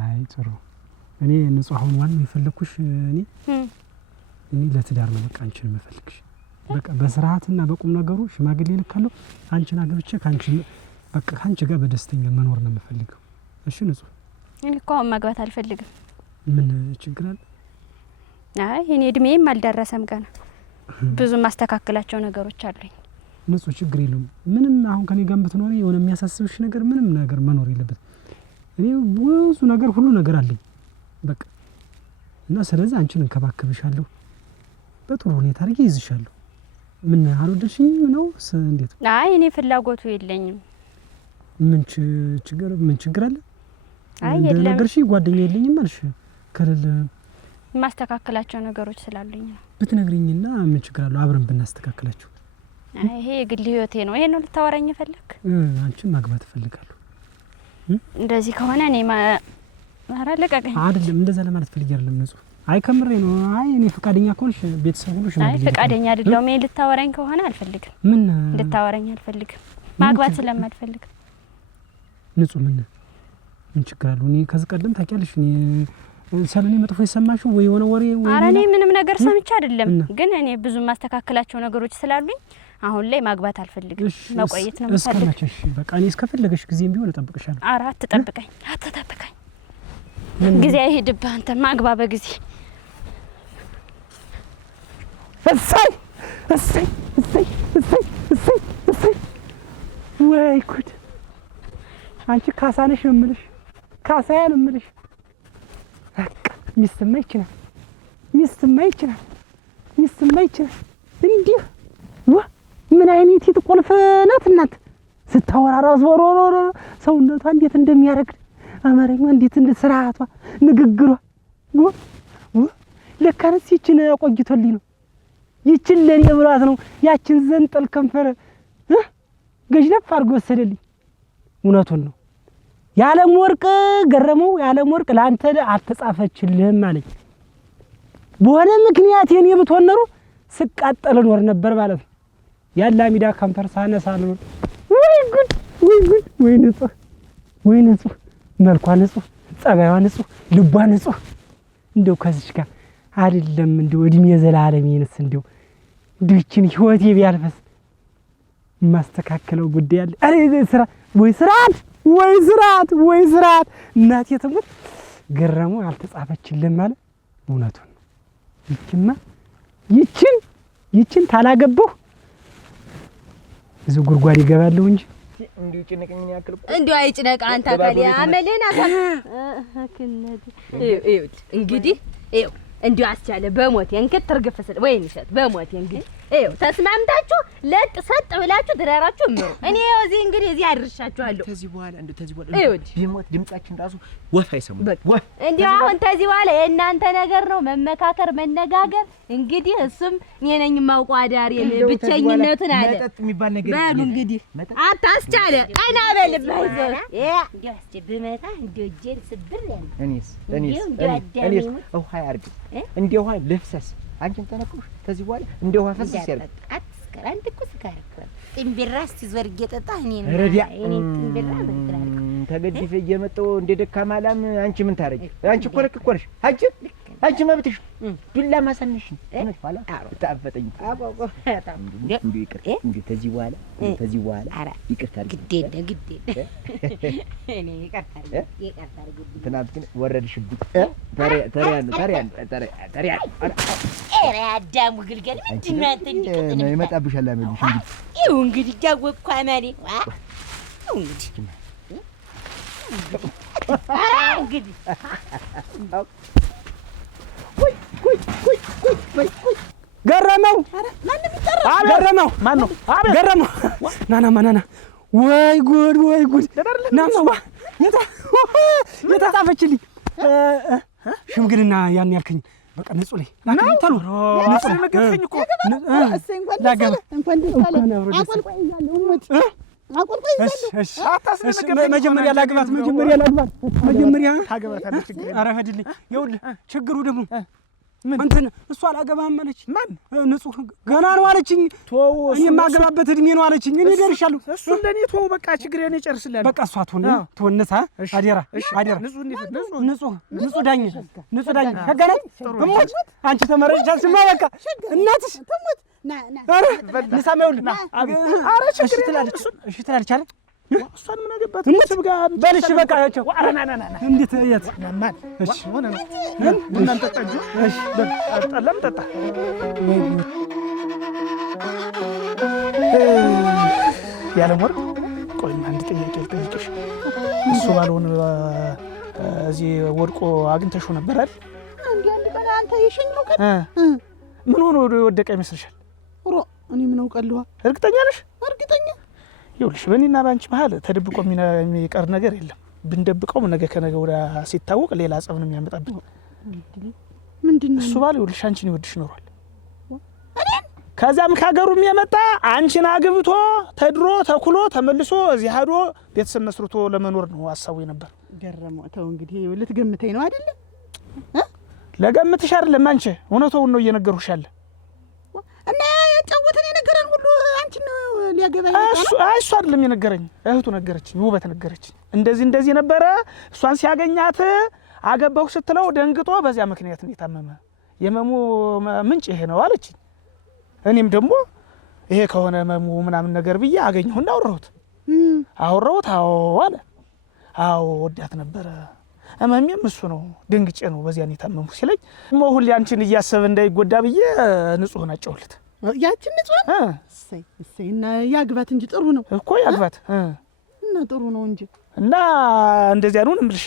አይ ጥሩ። እኔ ንጹህ አሁን ዋናው የፈለኩሽ እኔ ለትዳር ነው በቃ አንቺን የምፈልግሽ። በቃ በስርዓትና በቁም ነገሩ ሽማግሌ ልካለሁ። አንቺን አግብቼ ካንቺ ጋር በደስተኛ መኖር ነው የምፈልገው። እሺ ንጹህ? እኔ እኮ አሁን ማግባት አልፈልግም። ምን ችግር አለ? አይ እኔ እድሜም አልደረሰም ገና ብዙ ማስተካከላቸው ነገሮች አሉኝ። ንጹህ ችግር የለውም ምንም። አሁን ከኔ ጋር ብትኖሪ የሆነ የሚያሳስብሽ ነገር ምንም ነገር መኖር የለበትም። እኔ ብዙ ነገር ሁሉ ነገር አለኝ በቃ እና ስለዚህ አንቺን እንከባከብሻለሁ በጥሩ ሁኔታ አድርጌ ይዝሻለሁ። ምን አልወደድሽኝ ነው እንዴት? አይ እኔ ፍላጎቱ የለኝም። ምን ችግር አለ? አይ የለም ነገርሽ ጓደኛ የለኝም አልሽ ከሌለ ማስተካከላቸው ነገሮች ስላሉኝ ነው። ብትነግሪኝና ምን ችግር አለው አብረን ብናስተካክላቸው? አይ ይሄ የግል ህይወቴ ነው። ይሄ ነው ልታወራኝ ፈለክ? አንቺን ማግባት እፈልጋለሁ። እንደዚህ ከሆነ እኔ ማራ ለቀቀኝ። አይደለም እንደዛ ለማለት ፈልጌ አይደለም ንጹህ። አይ ከምሬ ነው። አይ እኔ ፈቃደኛ ከሆንሽ ቤተሰብ ሁሉ ሽማግሌ። አይ ፈቃደኛ አይደለም። እኔ ልታወራኝ ከሆነ አልፈልግም። ምን ልታወራኝ አልፈልግም። ማግባት ስለማልፈልግ ንጹህ። ምን ችግር አለው? እኔ ከዚህ ቀደም ታውቂያለሽ እኔ ሰለኔ መጥፎ የሰማሽው ወይ የሆነ ወሬ ወይ ኧረ እኔ ምንም ነገር ሰምቼ አይደለም፣ ግን እኔ ብዙ ማስተካከላቸው ነገሮች ስላሉኝ አሁን ላይ ማግባት አልፈልግም። መቆየት ነው የምፈልገው። እስከመቼሽ? በቃ እኔ እስከፈለገሽ ጊዜም ቢሆን እጠብቅሻለሁ። ኧረ አትጠብቀኝ። ጊዜ አይሄድብህ አንተ ማግባ በጊዜ። እሰይ ወይ ጉድ! አንቺ ካሳነሽ ነው የምልሽ፣ ካሳያ ነው የምልሽ። በቃ ሚስትማ ይችላል። እንዲህ ምን አይነት ቁልፍ ናት እናት! ስታወራ ራስ ወሮሮ ሰውነቷ እንዴት እንደሚያረግድ አማርኛ እንዴት እንደ ስርዓቷ ንግግሯ ለካንስ ይችን ቆይቶልኝ ነው ይችን ለኔ ብሏት ነው ያችን ዘንጠል ከንፈር ገጅነፍ አድርጎ ወሰደልኝ። እውነቱን ነው። የዓለም ወርቅ ገረመው የዓለም ወርቅ ላንተ አልተጻፈችልህም አለኝ። በሆነ ምክንያት የኔ ብትሆን ኖሮ ስቃጠል ኖር ነበር ማለት ነው። ያላ ሚዳ ከንፈር ሳነሳ ነው። ወይ ንጹህ መልኳ ንጹህ፣ ጸባይዋ ንጹህ፣ ልቧ ንጹህ። እንደው ከዚች ጋር አይደለም እንደው እድሜ ዘላለም ይነስ እንደው ይችን ህይወቴ ቢያልፈስ ማስተካከለው ጉዳይ አለ። አሬ ስራ ወይ ስርዓት እናቴ ትሙት ገረመው አልተጻፈችልህም ማለት እውነቱን ነው። ይችን ታላገባሁ ብዙ ጉርጓድ ይገባለሁ እንጂ እንዲው ጭነቀኝ ያክል እንዲው አይጭነቅ አንተ አካሊ አመሌና አከነዲ እንግዲህ እንዲው አስቻለ በሞት እንከት ተርገፈሰ ወይ ንሸት በሞት እንግዲህ ተስማምታችሁ ለጥ ሰጥ ብላችሁ ድራራችሁ ምሩ። እኔ እዚህ እንግዲህ እዚህ አድርሻችኋለሁ። ከዚህ በኋላ ቢሞት ድምጻችን ራሱ ወፍ አይሰሙም። እንዲው አሁን ከዚህ በኋላ የእናንተ ነገር ነው መመካከር፣ መነጋገር። እንግዲህ እሱም እኔ ነኝ የማውቀው አዳሪ ብቸኝነቱን አለ መጠጥ የሚባል ነገር በሉ እንግዲህ አታስቻለ ቀና በልባይ ዘው እንዲው አስጀብመታ እንዲው እጄን ስብር ያለ እኔስ ውሃ ያርግ እንዲው ውሃ ልፍሰስ አንቺን ተነኩሽ ከዚህ በኋላ እንደው ፈሰስ ያርግ አትስከራ እንድኩስ ካርኩ ጥምብራስ ሲዞር እየጠጣ እኔ ጥምብራ መንትራል ተገድፈ እየመጣው እንደ ደካማ ላም አንቺ ምን ታረጊ? አንቺ እኮ ልክ እኮ ነሽ። አንቺ መብትሽ ዱላ ማሳነሽ ነው ኋላ ታፈጠኝ አቆቆ እንዴ ይቅር እንዴ ከዚህ በኋላ ይቅርታ ግዴ እኔ ይቅርታ ትናንት ግን ወረድሽብኝ። ተሪያ አዳሙ ግልገል ምንድን ነው አንተ እንዲቀጥል ነው ይመጣብሻል። አመልሽ እንግዲህ ጃወቅኩ አማሌ እንግዲህ ገረመው ገረመው ናና ወይ ጉድ ናማ የታጣፈችልኝ ሽምግልና ያን ያልከኝ በቃ ንጹህ ላይ ላከኝ ተሉ ንጹህ ነገርከኝ እኮ ላገባ እንኳን ደስ አለ አቆልቆይ ይዛለሁ እሞት አቆልቆይ ይዛለሁ። መጀመሪያ ላግባት ታገባታለች። ኧረ ሄድልኝ። ይኸውልህ ችግሩ ደግሞ እንትን እሷ አላገባም አለች። ማን ንጹህ ገና ነው አለችኝ። እኔ የማገባበት እድሜ ነው አለችኝ። እኔ ደርሻለሁ። እሱን ለኔ ተወው በቃ ችግሬን እጨርስልሃለሁ። በቃ እሷ ትሆንሳ አደራ ንጹህ ዳኝ ሸጋናት እሞት አንቺ ተመረጃል ስማ በቃ እናትሽ ትሞት ና ልሳማ ይኸውልህ ኧረ ችግር ትላለች። እሺ ትላለች አይደል እሷን ምን አገባት? ስብ ጋር በልሽ በቃ ያቸው ዋራናናና እንዴት የት ማን እሺ ሆነ ነው ቡናን ጠጣጁ እሺ ጠጣለም ጠጣ ያለ ወር ቆይ አንድ ጥያቄ ልጠይቅሽ እሱ ባልሆነ እዚህ ወድቆ አግኝተሽው ነበር አይደል? አንድ ቀን አንተ የሸኘው ቀን ምን ሆኖ ወደቀ ይመስልሻል? ሮ እኔ ምን አውቃለሁ? እርግጠኛ ነሽ? እርግጠኛ ይኸውልሽ በእኔና ባንቺ መሀል ተደብቆ የሚቀር ነገር የለም። ብንደብቀው ነገ ከነገ ወዲያ ሲታወቅ ሌላ ጸብ ነው የሚያመጣብን። ምንድነው እሱ ባል ይኸውልሽ አንቺን ይወድሽ ኖሯል። ከዛም ከሀገሩም የመጣ አንቺን አግብቶ ተድሮ ተኩሎ ተመልሶ እዚህ ሄዶ ቤተሰብ መስርቶ ለመኖር ነው ሀሳቡ ነበር። ገረመው። ተው እንግዲህ ልትገምተኝ ነው አይደለ? ለገምትሽ አይደለም አንቺ እውነቱን ነው እየነገርኩሽ ያለ እና ያጫወተን የነገረን ሁሉ አንቺን ነው ሊያገባኝ እሱ አይደለም የነገረኝ እህቱ ነገረችኝ። ውበት ነገረችኝ። እንደዚህ ነበረ። እሷን ሲያገኛት አገባሁ ስትለው ደንግጦ በዚያ ምክንያት ነው የታመመ። የመሙ ምንጭ ይሄ ነው አለችኝ። እኔም ደግሞ ይሄ ከሆነ መሙ ምናምን ነገር ብዬ አገኘሁና አወራሁት። አዎ አለ። አዎ ወዳት ነበረ እመሜም እሱ ነው። ድንግጬ ነው በዚያ ነው የታመሙ ሲለኝ ሁሌ አንቺን እያሰበ እንዳይጎዳ ብዬ ንጹህ ናጨውልት። ያችን ንጹህ እሰይ እና ያግባት እንጂ ጥሩ ነው እኮ ያግባት እና ጥሩ ነው እንጂ እና እንደዚያ ነው እምልሽ።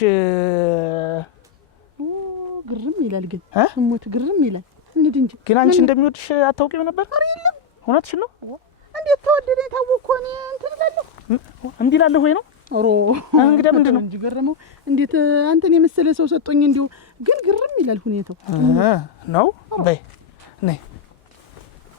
ግርም ይላል ግን እሞት ግርም ይላል። እንዴ እንጂ ግን አንቺ እንደሚወድሽ አታውቂም ነበር? አረ የለም እውነትሽን ነው። እንዴት ተወደደኝ ታወቅኩ እኔ እንትን እላለሁ እንዲህ እላለሁ ወይ ነው ኦሮ እንግዲህ ምንድነው እንጂ ገረመው። እንዴት አንተን የመሰለ ሰው ሰጠኝ እንዲሁ ግን ግርም ይላል ሁኔታው ነው። በይ ነይ